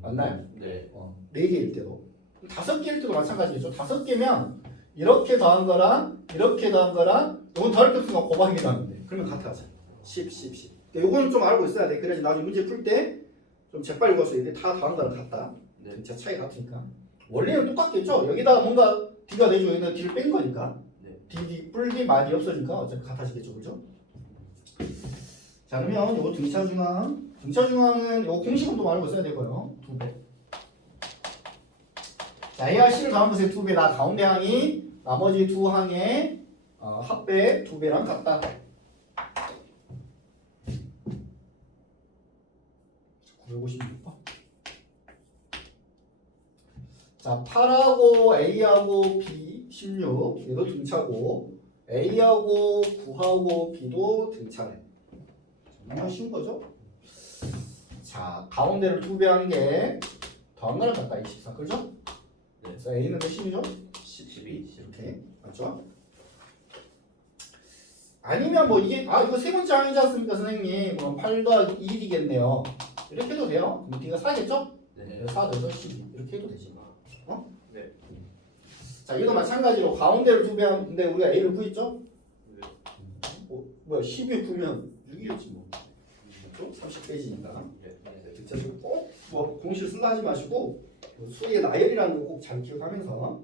맞나요? 네. 4개일 때도 5개일 때도 마찬가지겠죠. 5개면 이렇게 더한 거랑 이렇게 더한 거랑 이건 더할 게 없으니까 곱하기 더하면 돼. 그러면 같아져. 10, 10, 10. 요거는 좀 알고 있어야 돼. 그래야지 나중에 문제 풀 때 좀 재빨리 읽을 수 있는데 다 더한 거랑 같다. 네. 진짜 차이 같으니까. 원래는 똑같겠죠. 여기다가 뭔가 D가 내주고 여기다 D를 뺀 거니까. 네. D, 뿔기 많이 없어지니까 어차피 같아지겠죠. 그죠? 자 그러면 요거 등차중앙은 요 공식은 또 알고 있어야 되고요. 2배. 자 A와 C를 더하면서 2배다. 가운데 항이 나머지 두 항의 합배 2배랑 같다. 956번. 자 8하고 A하고 B 16 얘도 등차고 A하고 9하고 B도 등차네. 정말 쉬운 거죠? 자 가운데를 2배 한 게 더한 거랑 같다. 24 그죠? 네. 그래서 A는 몇이죠? 12. 이렇게 맞죠? 아니면 뭐 이게 이거 세 번째 항이지 않습니까 선생님? 그럼 8 더하기 1이겠네요. 이렇게 해도 돼요. 그럼 D가 4겠죠? 네. 4 더해서 12 이렇게 해도 되지. 네. 자 이것도 마찬가지로 가운데를 2배 하는데 우리가 A를 구했죠? 네. 뭐야 12 구면 6이었지 뭐. 그렇죠? 30 빼지니까. 네. 진짜 꼭뭐 공식 쓸라 하지 마시고 수의 나열이라는 거 꼭 잘 기억하면서.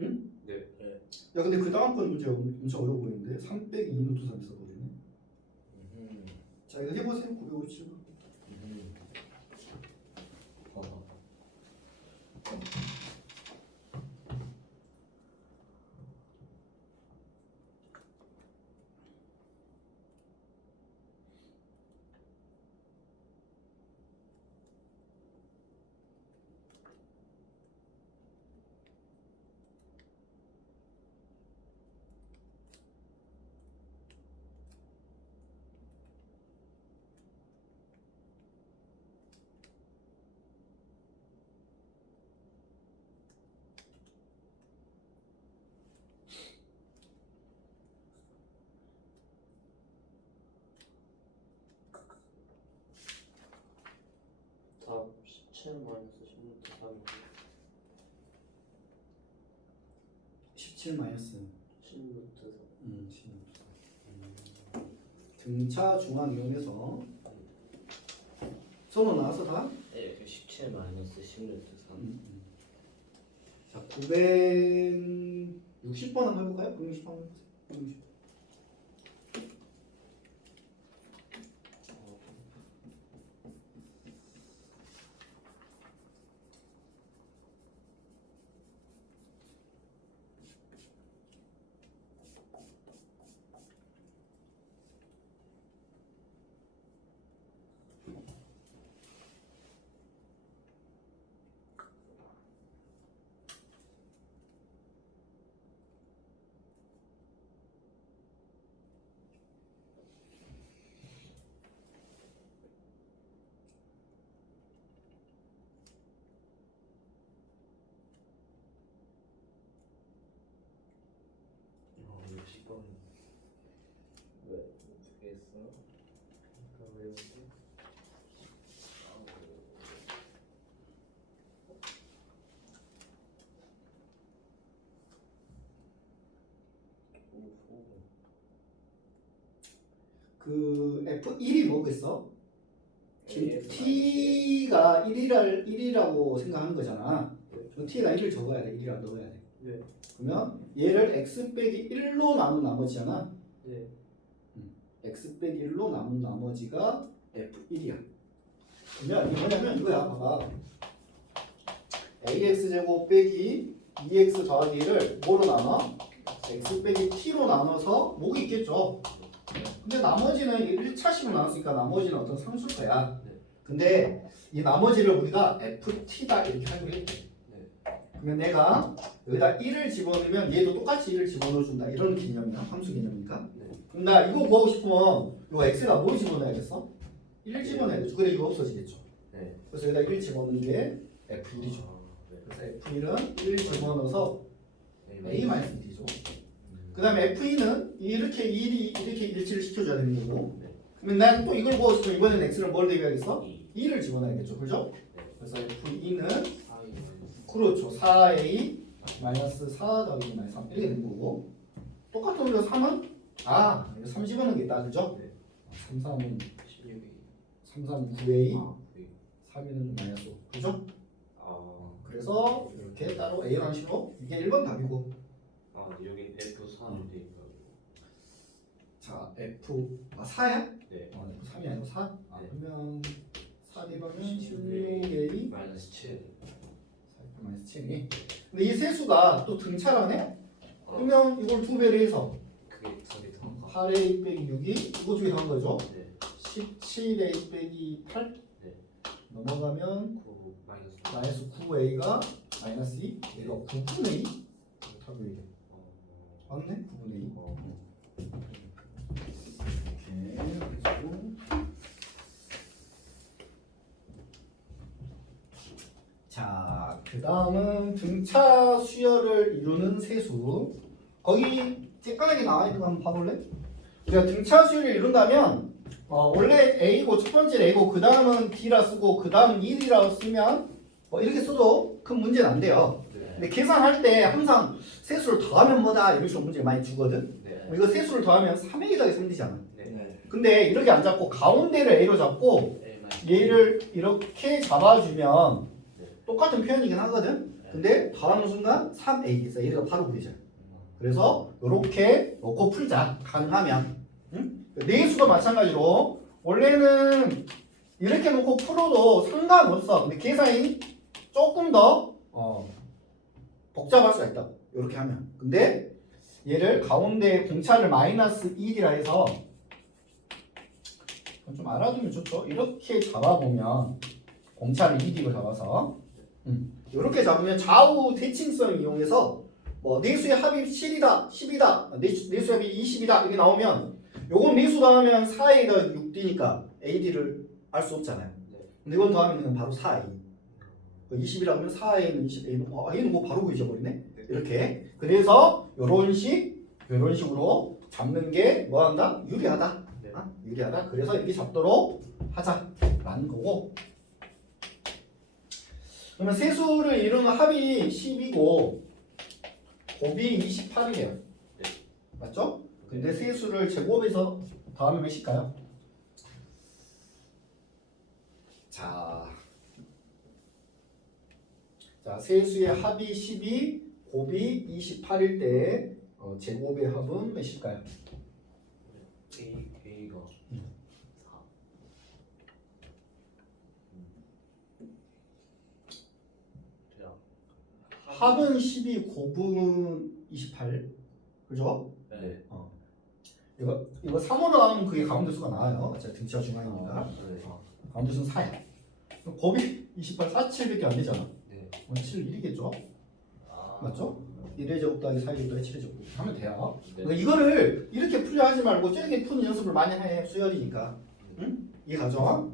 응? 네. 야 근데 그 다음 건 문제 엄청 어려워 보이는데 3 빼기 2 노트 3 있어버리네. 자 이거 해보세요. 957번. 답 17 마이너스 16도 3 17 마이너스 16도 3 등차 중앙 이용해서 서로 나와서 다? 네. 17 마이너스 16 3. 자 960번 한번 해볼까요? 960번 해보세요. 960. 왜 어떻게 했어? 그 F1이 뭐겠어? 지금 AF T가 1이라고 생각하는 거잖아. 그럼 T가 1을 적어야 돼. 1이라고 넣어야 돼. 네. 그러면 얘를 x 빼기 1로 나눈 나머지잖아. 네. x 빼기 1로 나눈 나머지가 F1이야. 그러면 이게 뭐냐면 이거야. 봐봐. ax제곱 빼기 2x 더하기 1을 뭐로 나눠? x 빼기 t로 나눠서 목이 있겠죠. 근데 나머지는 1차식으로 나눴으니까 나머지는 어떤 상수일 거야. 근데 이 나머지를 우리가 ft다 이렇게 하기로 했대. 그러면 내가 여기다 1을 집어넣으면 얘도 똑같이 1을 집어넣어준다. 이런 개념이다. 함수 개념이니까. 네. 그럼 나 이거 구하고 싶으면 이거 x에다 뭘 집어넣어야겠어? 1을 집어넣어야겠죠. 그래 이거 없어지겠죠. 네. 그래서 여기다 1 집어넣는 게 f1이죠. 네. 그래서 f1은 1 집어넣어서 네. a-d죠. 그 다음에 f2는 이렇게 일치를 시켜줘야 되는 거고. 네. 그러면 난 또 이걸 구하고 싶으면 이번에는 x를 뭘 대입해야겠어? 2. 2를 집어넣어야겠죠. 그죠? 네. 그래서 f2는 4이 그렇죠. 4a 마이너스 4 더하기 마이너스 3 이렇게 되는 거고. 똑같은 우리가 3은 이거 3 집어넣는 게 있다. 그죠? 네. 3, 3은 16이 3, 3, 9a 아, 네. 3이는 마이너스 5. 그죠? 아, 그래서 이렇게 따로 a 방식으로 이게 1번 답이고. 여기 F4는 돼 있고. 자, f 4야? 네. F3이 아니고 4? 네. 그러면 4 대방은 16a 마이너스 7. 4 마이너스 7이. 근데 이 세수가 또 등차라네? 그러면 이걸 2배를 해서 그게 저기 더 8a 빼기 6이 이거 중에 더한 거죠? 네. 17a 빼기 8 네. 넘어가면 9 마이너스 마이너스 9a가 마이너스 2 얘가 9분의 2 답이 이게 맞네? 9분의 2 이렇게 그리고 자, 그 다음은 등차 수열을 이루는 세수. 거기 쬐까맣게 나와 있는 거 한번 봐볼래? 우리가 등차 수열을 이룬다면 원래 A고 첫 번째 A고 그 다음은 D라 쓰고 그 다음은 1이라고 쓰면 이렇게 써도 큰 문제는 안 돼요. 네. 근데 계산할 때 항상 세수를 더하면 뭐다 이런 식으로 문제 많이 주거든. 네. 이거 세수를 더하면 3A 더하기 3D잖아. 네. 근데 이렇게 안 잡고 가운데를 A로 잡고 A 마이너스 얘를 이렇게 잡아주면 네. 똑같은 표현이긴 하거든. 근데 더하는 순간 3A 있어. 얘가 바로 구해져. 그래서 이렇게 놓고 풀자. 가능하면. 응? 내수도 마찬가지로 원래는 이렇게 놓고 풀어도 상관없어. 근데 계산이 조금 더 복잡할 수가 있다. 이렇게 하면. 근데 얘를 가운데 공차를 마이너스 1이라 해서 좀 알아두면 좋죠. 이렇게 잡아보면 공차를 2D로 잡아서 이렇게 잡으면 좌우 대칭성 이용해서 내수의 합이 7이다, 10이다, 내수의 합이 20이다 이렇게 나오면 요건 내수 더하면 4A가 6D니까 AD를 알 수 없잖아요. 근데 이건 더하면 그냥 바로 4A. 20이라고 하면 4A는 20A는 A는 뭐 바로 잊어버리네. 이렇게. 그래서 요런 식으로 잡는 게 뭐한다? 유리하다. 네. 유리하다. 그래서 이렇게 잡도록 하자라는 거고. 그러면 세수를 이루는 합이 10이고 곱이 28이래요. 네. 맞죠? 근데 세수를 제곱해서 더하면 몇일까요? 자, 세수의 합이 10이 곱이 28일 때 제곱의 합은 몇일까요? A가 4. 합은 12, 곱은 28. 그죠? 네. 이거 3으로 나오면 그게 가운데 수가 나와요. 제가 등차 중앙이니까. 네. 가운데 수는 4야. 곱이 28, 4, 7밖에 안 되잖아. 네. 7, 1이겠죠? 아. 맞죠? 1의 제곱 더하기 4의 제곱 더하기 7의 제곱 하면 돼요. 네. 그러니까 이거를 이렇게 풀려 하지 말고 저렇게 푸는 연습을 많이 해. 수열이니까. 응? 이 가정.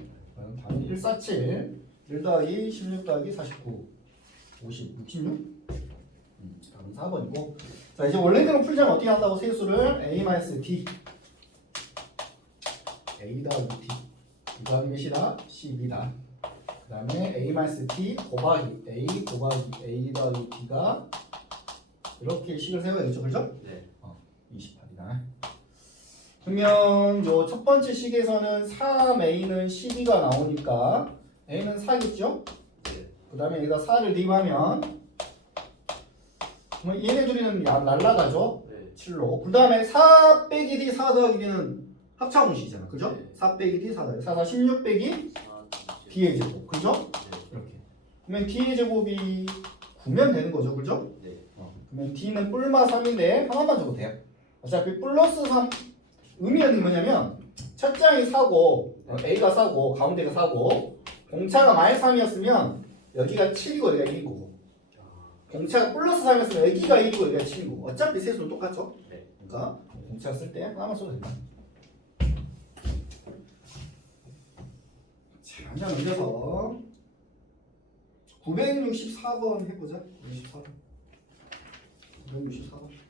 답은 1, 4, 7. 1 더하기 16 더하기 49. 50, 66? 답은 4번이고. 자, 이제 원래대로 풀자면 어떻게 한다고? 세수를 A-D. A 더하기 D. 이 더하기 몇이다? 12다. 그 다음에 A-D 곱하기 A 곱하기 A 더하기 D가 이렇게 식을 세워야겠죠, 그죠? 네. 28이다. 그러면 요 첫 번째 식에서는 3A는 12가 나오니까 A는 4겠죠? 네. 그 다음에 여기다 4를 대입하면 그러면 얘네 둘이는 날라가죠? 네. 7로. 그 다음에 4 빼기 D 4 더하기 D는 합차공식이잖아, 그죠? 네. 4 빼기 D 4 더하기 4, 16 빼기 D의 제곱, 그죠? 네. 이렇게. 그러면 D의 제곱이 9면 되는 거죠, 그죠? 네. 그러면 D는 뿔마 3인데 하나만 줘도 돼요. 어차피 플러스 3 의미는 뭐냐면 첫 장이 4고 A가 4고 가운데가 4고 공차가 마이너스 3이었으면 여기가 7이고 여기가 1인 거고 공차 플러스 3이었으면 여기가 1이고 여기가 7이고 어차피 세수는 똑같죠? 네. 그러니까 공차 쓸 때 하나만 써도 됩니다. 자, 한장 넘겨서 964번 해보자. 964번. 964번.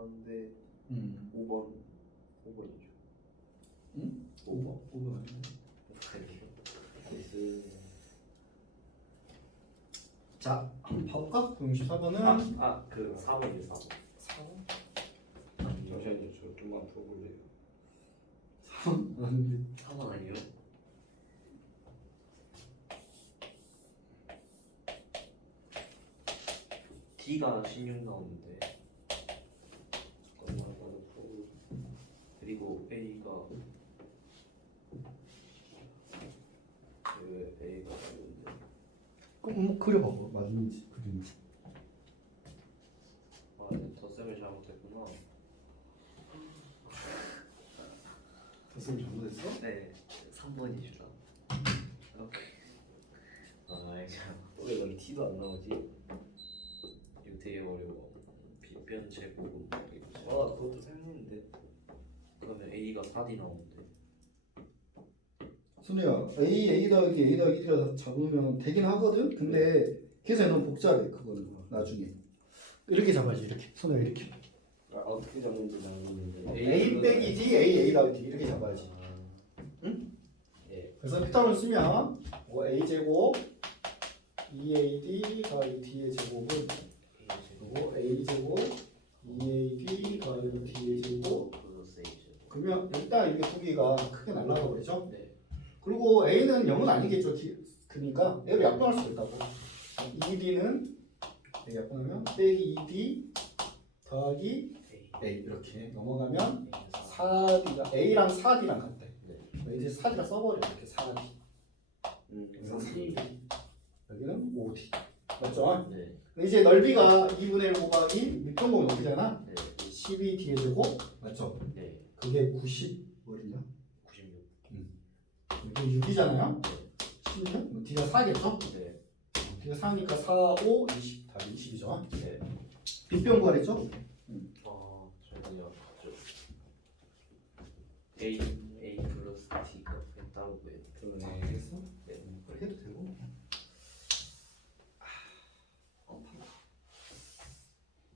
지나는데 음. 5번이죠. 응? 5번 아니네. 나이스. 자, 한번 봐볼까? 64번은 그 4번이요 4번. 4번? 잠시만요. 저 좀만 더 볼래요. 4번 아닌데. 4번 아니요? D가 16 나오는데 잠깐만 나도 그리고 A가 왜 A가 나오는데 한번 그려봐봐. 맞는지 그린지. 아 덧셈을 잘못했구나. 선생님 잘못했어? 네 3번이시다. 오케이. 참. 왜 여기 T도 안 나오지? 이거 되게 어려워. 빗변 제곱. 그것도 생각했는데. 그러면 A가 4D 나오는데. 순이야, A 더하기 A 더하기 1을 잡으면 되긴 하거든? 근데 계산이 너무 복잡해, 그거는 나중에. 이렇게 잡아야지, 이렇게. 손을 이렇게. 어떻게 잡는지 모르겠는데. A 빼기 D, A 더하기 D 이렇게 잡아야지. 응? 예. 그래서 피타고를 쓰면 뭐 A 제곱 2AD 더하기 D의 제곱은 그리고 A 제곱 2AD 더하기 D의 제곱 그러면 일단 이게 두 개가 크게 날아가 버리죠. 네. 그리고 A는 0은 아니겠죠. 그러니까 A를 약분할 수 있다고. 2D는 약분하면 빼기 2D 더하기 A 이렇게 넘어가면 4D가 A랑 4D랑 같대. 이제 4D랑 써버려 이렇게 4D. 여기는 3D. 여기는 5D. 맞죠? 네. 이제 넓이가 2분의 1 곱하기 밑변곡 넓이잖아. 네. 12D의 제곱 맞죠? 네. 그게 90 뭐냐? 96. 이게 6이잖아요. 16? D가 4겠죠? 네. D가 4니까 4, 5, 20 다 20이죠. 네. 빗변곡이죠? 잠깐만요. A 플러스 T가 따로 구해요. 알겠어? 네. 그렇게 해도 되고.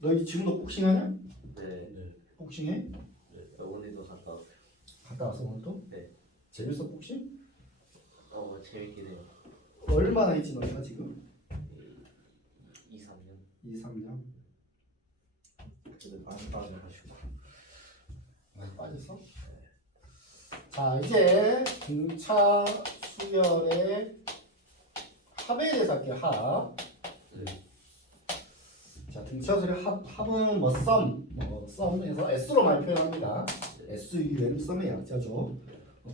너 이 지금도 복싱하냐? 네. 복싱해? 네. 오늘도 갔다 왔어요. 갔다 왔어 오늘도? 네. 재밌어 복싱? 재밌긴 해요. 얼마나 했지 너가 지금? 2, 3년. 2, 3년? 그래도 많이 빠져가지고 많이 빠졌어? 자 이제 등차 수열의 합에 대해서 할게요. 합. 자 등차 수열의 합은 뭐 썸에서 S로 많이 표현합니다. SUM 썸의 약자죠.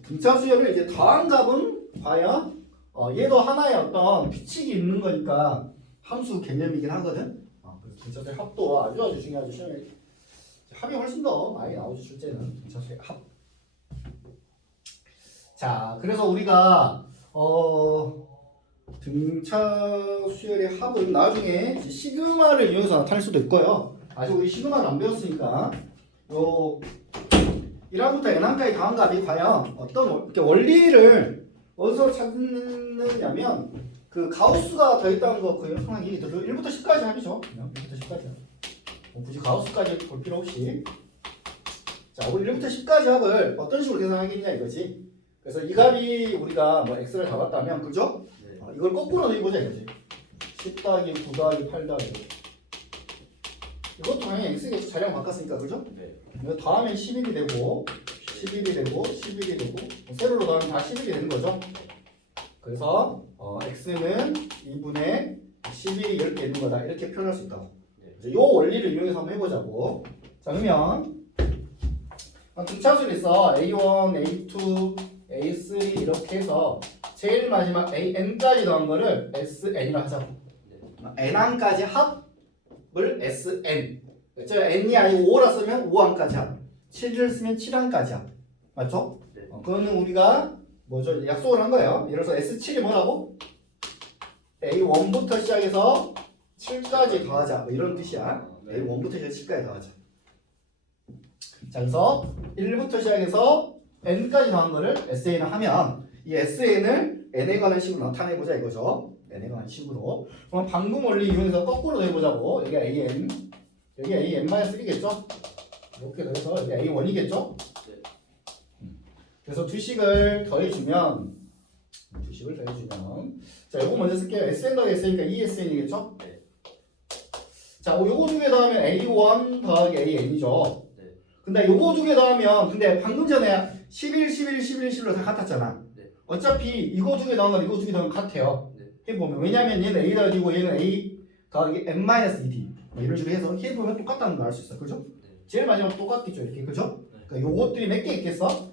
등차 수열을 이제 더한 값은 과연 얘도 하나의 어떤 규칙이 있는 거니까 함수 개념이긴 하거든. 그래서 등차 수열 합도 아주 중요하죠. 시험에 합이 훨씬 더 많이 나오죠. 실제는 등차 수열 합. 자, 그래서 우리가 등차 수열의 합은 나중에 시그마를 이용해서 나타낼 수도 있고요. 아직 우리 시그마를 안 배웠으니까 요 1항부터 n항까지 더한 값이 과연 어떤 이렇게 원리를 어디서 찾느냐면 그 가우스가 더했다는 거 그 항상 얘기 들어요. 1부터 10까지 합이죠. 그냥 1부터 10까지. 굳이 가우스까지 볼 필요 없이. 자, 우리 1부터 10까지 합을 어떤 식으로 계산하겠냐 이거지. 그래서 이 값이 우리가 뭐 x를 잡았다면 그죠? 네. 이걸 거꾸로 넣어보자 이거지. 10 더하기 9 더하기 8 더하기 이것도 당연히 x겠죠. 자리랑 바꿨으니까 그죠? 네. 이거 더하면 11이 되고 11이 되고 11이 되고 세로로 더하면 다 11이 되는 거죠. 그래서 x는 2분의 11이 10개 있는 거다 이렇게 표현할 수 있다고. 이 원리를 이용해서 한번 해보자고. 자 그러면 등차수를 있어 A1, A2, A3 이렇게 해서 제일 마지막 AN까지 더한 거를 SN이라 하자고. N항까지 합을 SN. 저 N이 아니고 5라 쓰면 5항까지 합. 7을 쓰면 7항까지 합. 맞죠? 네. 그거는 우리가 뭐죠? 약속을 한 거예요. 예를 들어서 S7이 뭐라고? A1부터 시작해서 7까지 더하자. 뭐 이런 뜻이야. A1부터 시작해서 7까지 더하자. 자, 그래서 1부터 시작해서 n까지 더한 거를 SN을 하면 이 SN을 n에 관한 식으로 나타내보자 이거죠. n에 관한 식으로. 그럼 방금 원리 이용해서 거꾸로 해보자고. 여기 AN, 여기 AN-1겠죠? 이렇게 더해서 여기 A1이겠죠? 네. 그래서 두식을 더해주면 자 요거 먼저 쓸게요. SN 더하기 SN이니까 ESN이겠죠? 네. 자 요거 두 개 더하면 A1 더하기 AN이죠. 네. 근데 요거 두 개 더하면 근데 방금 전에 11, 11, 11, 11로 다 같았잖아. 네. 어차피 이거 두 개 더하면 이거 두 개 더하면 같아요. 네. 해보면 왜냐면 얘는 A 더하기고 얘는 A 더하기 n-2d 뭐 이런 식으로 해서 해보면 똑같다는 걸 알 수 있어. 그죠? 네. 제일 마지막 똑같겠죠. 이렇게 그죠? 네. 그러니까 요것들이 몇 개 있겠어?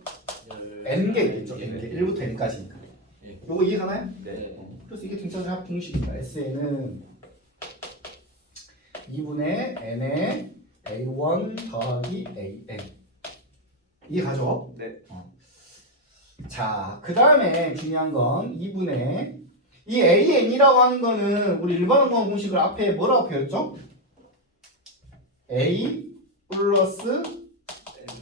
n개 있겠죠. n개 1부터 n까지니까. 네. 요거 이해가나요? 네. 그래서 이게 등차수 합 공식입니다. SN은 2분의 n의 A1 더하기 AN. 이해가죠? 네. 자, 그 다음에 중요한 건 2분의 이 AN이라고 하는 거는 우리 일반항공 공식을 앞에 뭐라고 배웠죠? A 플러스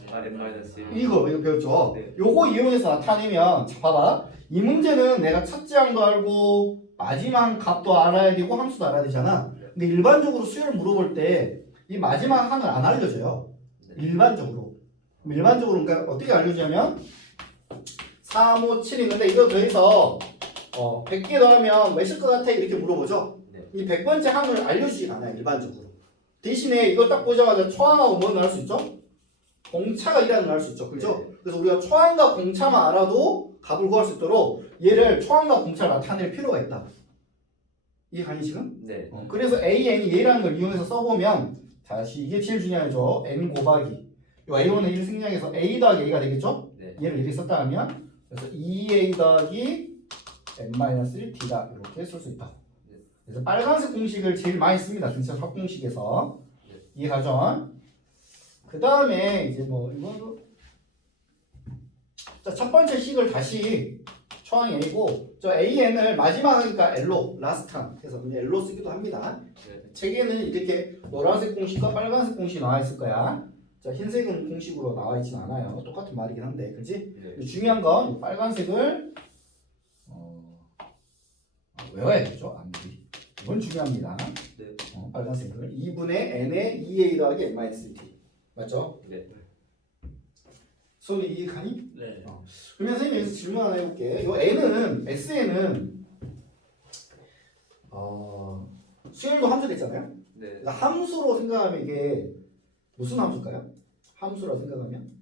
n-1 이거 배웠죠? 네. 요거 이용해서 나타내면 자 봐봐 이 문제는 내가 첫째 항도 알고 마지막 값도 알아야 되고 함수도 알아야 되잖아. 근데 일반적으로 수열 물어볼 때 이 마지막 항을 안 알려줘요. 일반적으로 그러니까 어떻게 알려주냐면 3, 5, 7 있는데 이거 더해서 100개 더하면 몇일 것 같아? 이렇게 물어보죠. 네. 이 100번째 항을 알려주지 않아요. 일반적으로. 대신에 이거 딱 보자마자 초항하고 뭐 나올 수 있죠? 공차가 1이라는 걸 알 수 있죠. 그죠? 네. 그래서 우리가 초항과 공차만 알아도 값을 구할 수 있도록 얘를 초항과 공차를 나타낼 필요가 있다. 이해가니 지금? 네. 그래서 AN이 얘라는 걸 이용해서 써보면 다시 이게 제일 중요하죠. N 곱하기 이 A1은 1 생략해서 A 더하기 A가 되겠죠? 네. 얘를 이렇게 썼다 하면 그래서 2A 더하기 N-1D다 이렇게 쓸 수 있다. 네. 그래서 빨간색 공식을 제일 많이 씁니다. 등차 합공식에서. 네. 이해가죠? 그 다음에 이제 뭐 이거도 자, 첫 번째 식을 다시 초항이 A고 저 AN을 마지막 하니까 L로 라스트한 해서 그냥 L로 쓰기도 합니다. 네. 책에는 이렇게 노란색 공식과 빨간색 공식이 나와 있을 거야. 자, 흰색은 공식으로 나와 있진 않아요. 똑같은 말이긴 한데, 그렇지? 네. 중요한 건 빨간색을 외워야 되죠. 암기. 이건 중요합니다. 네. 빨간색을 2분의 n의 2a 더하기 n-t 맞죠? 네. 소리 이해가니? 네. 그러면 선생님이 여기서 질문 하나 해볼게. 이 n은 SN은 수열도 함수 됐잖아요. 네. 그러니까 함수로 생각하면 이게 무슨 함수일까요? 함수라 생각하면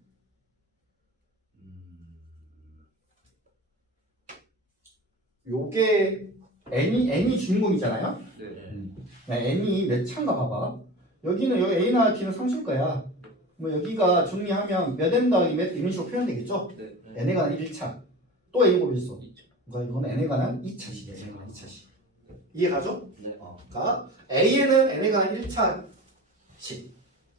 요게 n이 주인공이잖아요. 네. n이 몇 차인가 봐봐. 여기는 여기 a나 t는 상수일 거야. 뭐 여기가 정리하면 몇 n 더하기 몇 이런 식으로 표현되겠죠. 네. n에 관한 1차 또 a 곱이 있어. 있죠. 그러니까 이건 n에 관한 2차식. n에 관한 2차식. 이해가죠? 네. 그러니까 a는 n에 관한 1차식,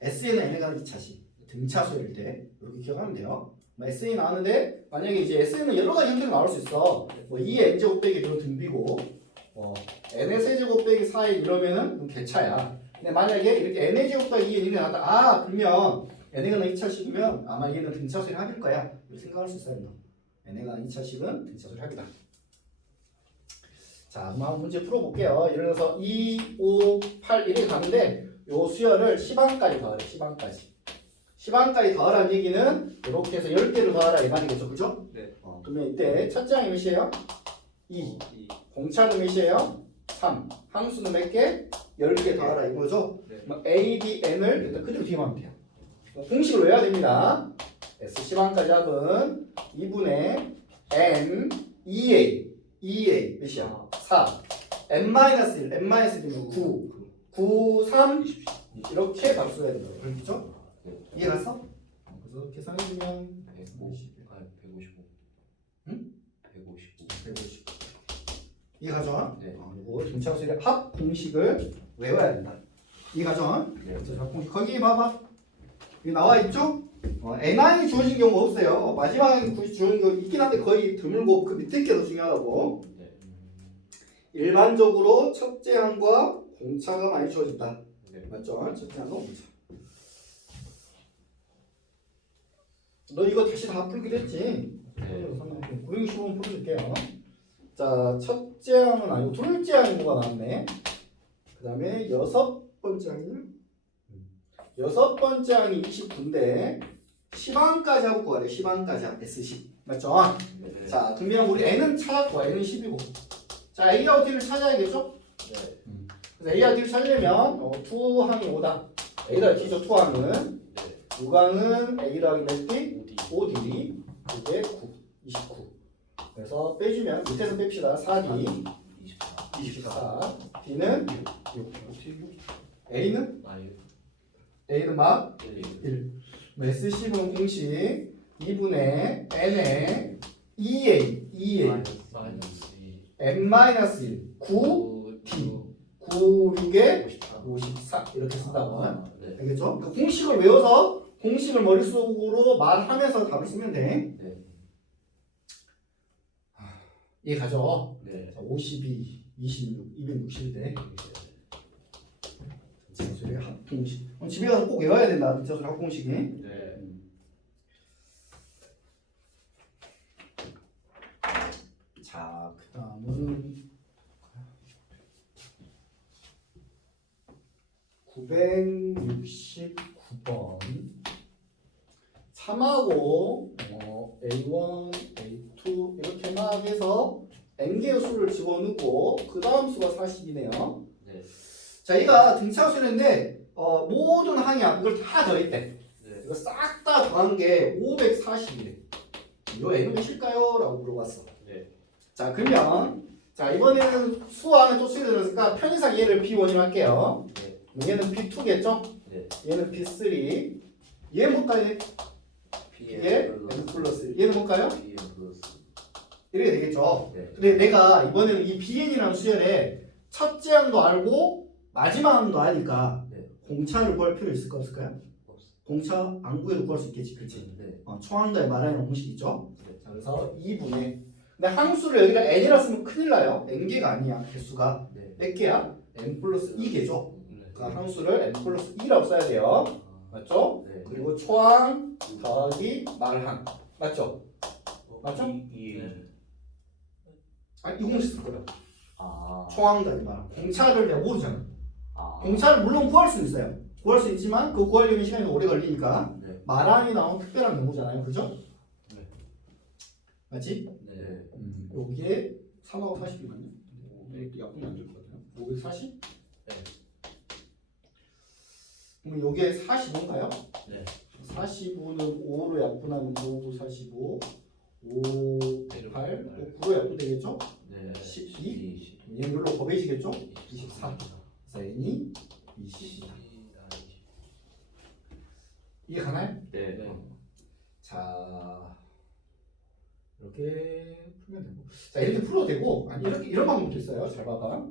s는 n에 관한 2차식. 등차수일 때 이렇게 기억하면 돼요. 뭐 SN이 나왔는데 만약에 이제 SN은 여러 가지 형태로 나올 수 있어. 뭐 2의 n제곱 빼기 이런 등비고 n의 세제곱 빼기 4인 이러면은 개차야. 근데 만약에 이렇게 n의 제곱 더하기 2의 1이 나왔다. 그러면 n에 관한 2차식이면 아마 얘는 등차수일 합일 거야. 이렇게 생각할 수 있어요. n에 관한 2차식은 등차수일 합이다. 자, 그럼 한번 문제 풀어볼게요. 예를 들어서 2, 5, 8 이렇게 가는데 요 수열을 10항까지 더하래. 10항까지 더하라는 얘기는 이렇게 해서 10개를 더하라 이 말이겠죠. 그죠? 네. 그러면 이때 첫째 항이 몇이에요? 2. 공차는 몇이에요? 3. 항수는 몇 개? 10개 더하라 이거죠? 네. A, B, N을 일단 그대로 뒤에만 하면 돼요. 공식을 외워야 됩니다. S 10항까지 합은 2분의 N 2A 몇이야? 4. N-1, N-1면 9. 9, 3 이렇게 답수해야 된다. 그렇죠? 이해갔어? 그래서 계산해주면 155. 응? 155. 150. 이해가죠? 네. 이거 등차수의 합 공식을 외워야 된다. 이해가죠? 네. 그래서 합 공식 거기 봐봐. 여기 나와 있죠? N이 주어진 경우 없어요. 마지막에 굳이 주어진 경우 있긴 한데 거의 드물고 그 밑에 게 더 중요하다고. 네. 일반적으로 첫째 항과 공차가 많이 주어진다. 네. 맞죠? 첫째 항과 공차. 너 이거 다시 다 풀기로 했지? 네. 915번 풀어줄게요. 자, 첫째 항은 아니고 둘째 항이 뭐가 나왔네. 그 다음에 여섯 번째 항이냐? 여섯 번째 항이 29인데 10항까지 하고 구하래. 10항까지 S10. 맞죠? 네. 자 그러면 우리 N은 찾았고 N은 10이고 자 A하고 D를 찾아야겠죠? 네. 그래서 A하고 D를 찾으려면 2항이 5다 A 더하기 D죠 2항은 네. 6항은 A 더하기 몇 D? 어디? 5D 그게 9 29 그래서 빼주면 밑에서 뺍시다 4D 24. 24 D는 6 A는? 아니. A는 막 1. 1 S10은 공식 2분의 N의 2A 마이너스 2. N-1 9 D. 9 6에 54. 54 이렇게 쓴다고 네. 알겠죠? 그 공식을 외워서 공식을 머릿속으로 말하면서 답을 쓰면 돼 네. 이해 가죠? 네. 52, 26, 260대 진짜소리 합공식 집에 가서 꼭 외워야 된다 진짜소리 합공식이 네. 자, 그 다음은 969번 3하고 A1, A2 이렇게 막 해서 n개의 수를 집어넣고 그 다음 수가 40이네요. 네. 자, 얘가 등차수인데 모든 항이야 이걸 다 더했대. 네. 이거 싹 다 더한 게 540이래. 이거 n은 몇일까요? 라고 물어봤어. 네. 자, 그러면 자 이번에는 수항에 또 수가 들었으니까 편의상 얘를 B1이 할게요. 네. 얘는 B2겠죠? 네. 얘는 B3. 얘 뭘까요? 얘 N 플러스 1. 얘는 뭘까요? BN 플러스. 이렇게 되겠죠. 네. 근데 내가 이번에는 이 BN이라는 수열에 첫째 항도 알고 마지막 항도 아니까 네. 공차를 구할 필요 있을까 없을까요? 없어. 공차 안 구해도 구할 수 있겠지, 그렇지? 네. 총항도에 말하는 공식 있죠? 네. 자, 그래서 2분의 근데 항수를 여기다 n이라 쓰면 큰일 나요. n개가 아니야. 개수가 네. 몇 개야? n 플러스 2개죠. 네. 그러니까 항수를 n 플러스 2라고 써야 돼요. 맞죠? 네. 그리고 초항 더하기 말항 맞죠? 맞죠? 네. 아니 이 공식 쓸 거야. 아. 초항 더하기 말항. 공차를 내가 모르잖아. 아. 공차를 물론 구할 수 있어요. 구할 수 있지만 그 구하려면 시간이 오래 걸리니까 네. 말항이 나온 특별한 경우잖아요. 그죠? 네. 맞지? 네. 여기에 3하고 40이거든요. 이렇게 약분이 안 될 것 같아요. 540? 네. 그럼 여기에 45인가요? 네. 45는 5로 약분하면 5, 45, 5, 8, 9로 약분되겠죠? 네. 12? 얘는 별로 거베이시겠죠? 24. 그래서 n이 20. 이해 가나요? 네. 자, 이렇게 풀면 되고. 자, 이렇게 풀어도 되고, 아니, 이렇게, 이런 방법도 있어요. 잘 봐봐.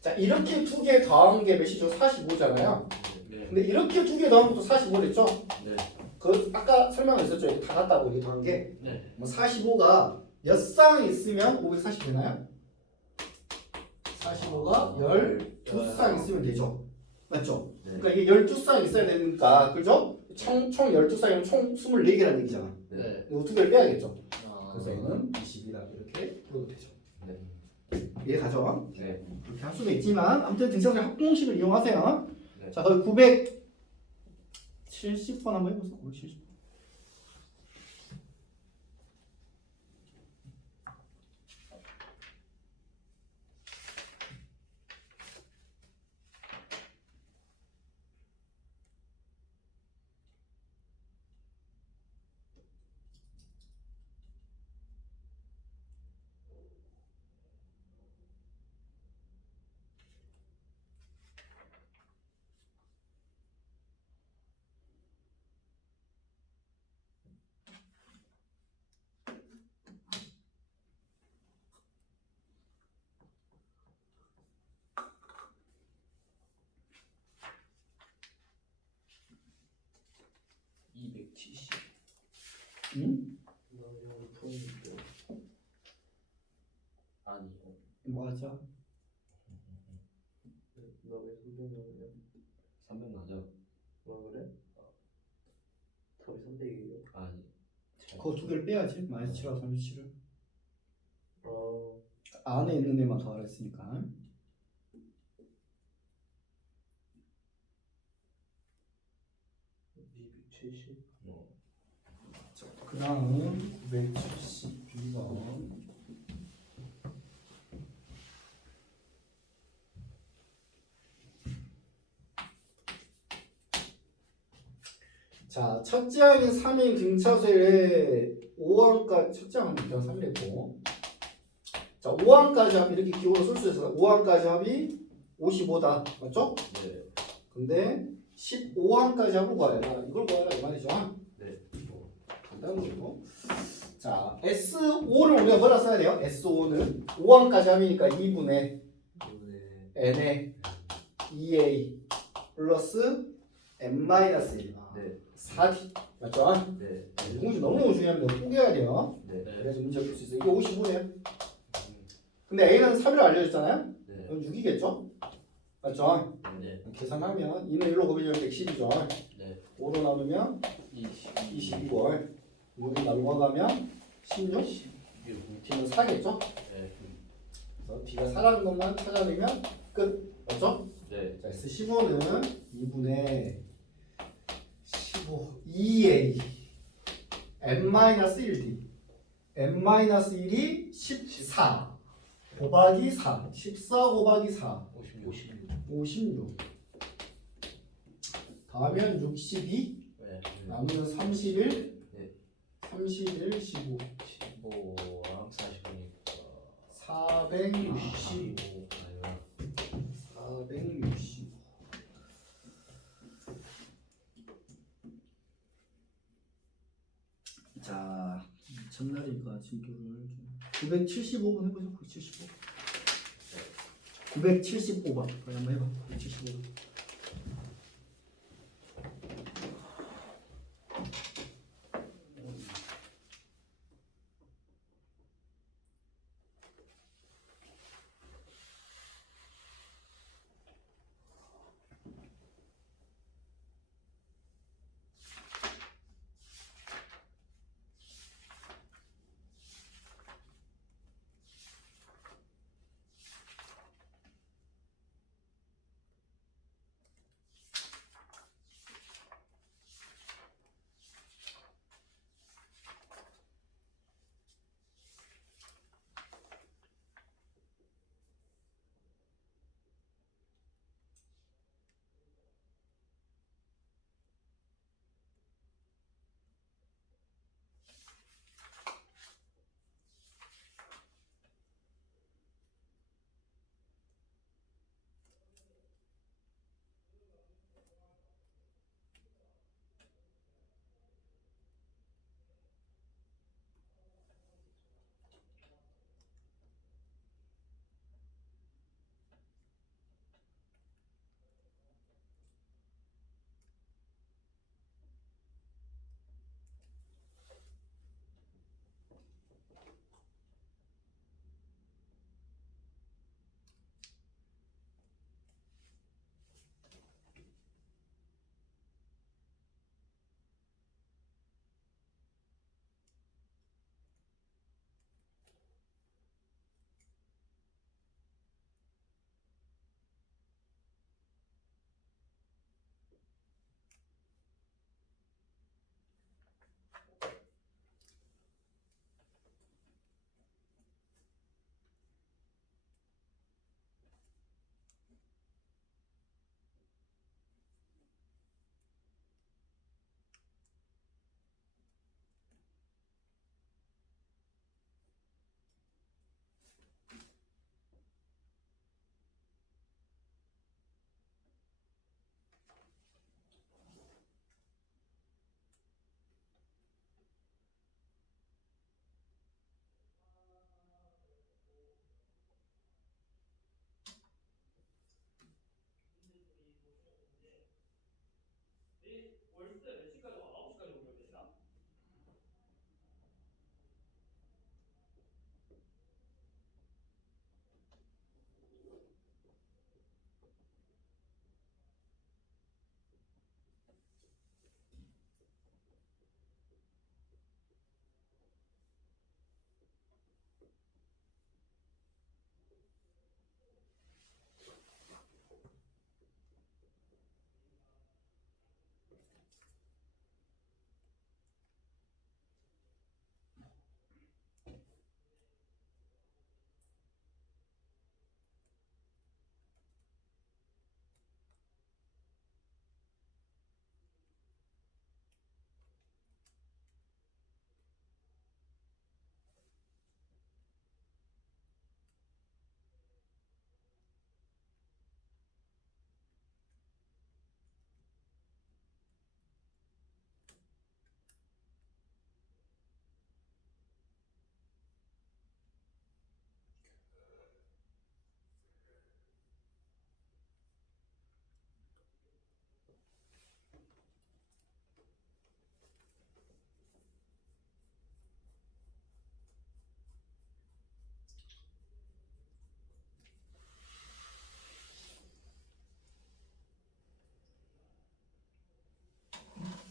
자, 이렇게 두 개 더한 게 몇이죠? 45잖아요. 네. 근데 이렇게 두 개 더한 것도 45랬죠? 네. 그, 아까 설명했었죠? 이렇게 다 같다고 이렇게 더한 게. 네. 뭐 45가 몇 쌍 있으면 540 되나요? 45가 12쌍 있으면 되죠. 맞죠? 네. 그러니까 이게 12쌍 있어야 되니까, 그죠? 총 12쌍이면 총 24개라는 얘기잖아. 네. 이거 두 개를 빼야겠죠. 아. 그래서 얘는 20이다 이렇게 풀어도 되죠. 네. 이해 가죠? 네. 그렇게 할 수도 있지만 아무튼 등차수의 합공식을 이용하세요. 네. 자, 거기 970번 한번 해보세요. 970번. 응? 아니. 맞아. 너왜 손정이야? 300 맞아. 그래? 답이 300이에요? 아니. 그거 두 개를 빼야지. 마이너스 7하고 37을. 아, 안에 있는 애만 더하라 했으니까. 어. 270? 그 그다음 972번. 자, 첫째 항인 3인 등차수의 5항까지 첫째 항은 그냥 3이랬고, 자, 5항까지 합이 이렇게 기호로 쓸 수 있어서 5항까지 합이 55다. 맞죠? 네. 근데 15항까지 합을 구하라. 이걸 구하라 이 말이죠. 네. 간단한 거고. 자, S5를 우리가 뭐라 써야 돼요? S5는 5항까지 합이니까 2분의 n의 2a 플러스 n-1. 네. 4d. 맞죠? 네. 이 공식 너무너무 중요합니다. 포기해야 돼요. 네. 그래서 문제 풀 수 있어요. 이게 55네요. 근데 a는 3이라고 알려줬잖아요? 네. 그럼 6이겠죠? 맞죠? 네. 계산하면 2는 1로 곱해주면 110이죠. 네. 5로 나누면 22월. 6이 나누고 가면 16? D는 4겠죠? 네. 그래서 D가 4라는 것만 찾아내면 끝. 맞죠? 네. 자, S15는 2분의 15 2A n-1D n-1이 14 곱하기 4 14 곱하기 4 56 다음엔 62 네. 나누면 31 네. 31 15 15랑 40이니까 460 460 자, 첫날이니까 진도를 975번 해보죠. 975. 975번. 그래 한번 해봐. 975번.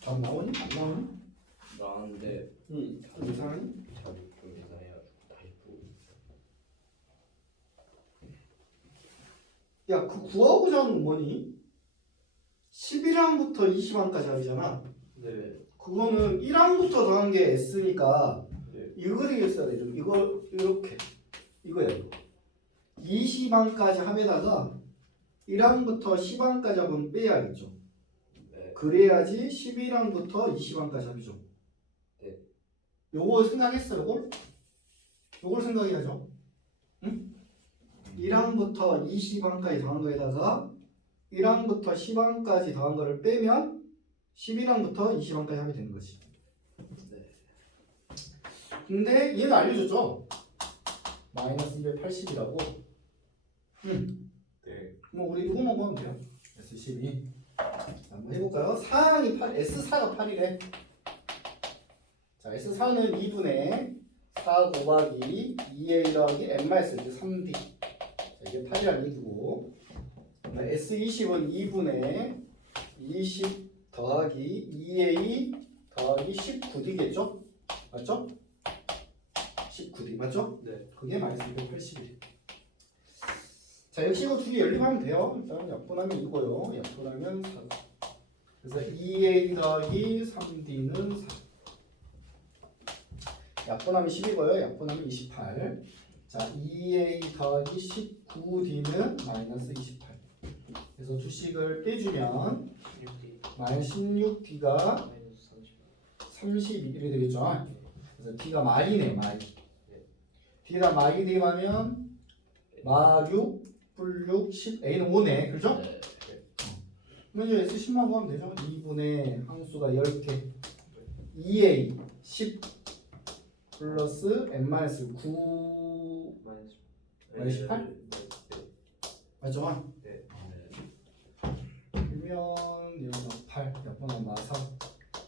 답 나오니? 안 나오니? 나왔는데 좀 이상하니? 답이 좀 이상해가지고 다시 보고 야, 그 구하고자 하는 건 뭐니? 11항부터 20항까지 합이잖아. 네. 그거는 1항부터 더한 게 S니까 네. 이거 되겠어야 돼. 이거 이렇게 이거야 이거. 20항까지 합에다가 1항부터 10항까지 합은 빼야겠죠. 네. 그래야지 11항부터 20항까지 합이죠. 네. 요거 생각했어 요걸? 요걸 생각해야죠. 응? 1항부터 20항까지 더한 거에다가 1항부터 10항까지 더한 거를 빼면 11항부터 20항까지 합이 되는 거지. 네. 근데 얘는 알려줬죠? 마이너스 280이라고. 응. 네. 그럼 우리 이거만 보면 돼요. S12. 한번 해볼까요? 사항이 8, S4가 8이래. 자, S4는 2분의 4 곱하기 2A 더하기 n-1 3B. 자, 이게 8이라는 얘기고. S20은 2분의 20 더하기 2A 더하기 19D겠죠? 맞죠? 19D 맞죠? 네. 그게 마이너스 280이. 자, 역시 이거 두 개 연립하면 돼요. 일단 약분하면 이거요. 약분하면 4. 그래서 2A 더하기 3D는 4. 약분하면 10이고요. 약분하면 28. 자, 2A 더하기 19D는 마이너스 28. 그래서 두식을 빼주면 16D 마이너스 16D가 마이너스 32 이렇게 되겠죠. 그래서 D가 말이네, 말. D가 말이 되면 마 6, 뿔 6, 10, A는 5네. 그죠? 네. 그러면 이제 S10만 구하면 되죠. 2분의 항수가 10개. 2A 10 플러스 n-9 마이너스 18? 맞죠? 네. 그러면 여기서 8 약분하면 마4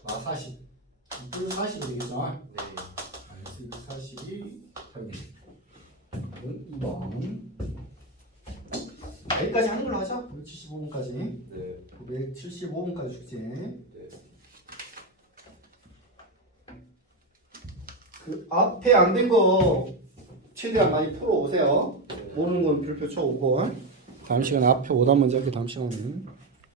마40 뿔 40이 되겠죠? 네. 마이너스 40이 되겠네. 2번 여기까지 하는 걸로 하자. 975번까지. 네. 975번까지 숙제. 네. 그 앞에 안 된 거 최대한 많이 풀어 오세요. 모르는 건 별표 쳐 오고. 다음 시간에 앞에 오답 먼저 할게. 다음 시간에는.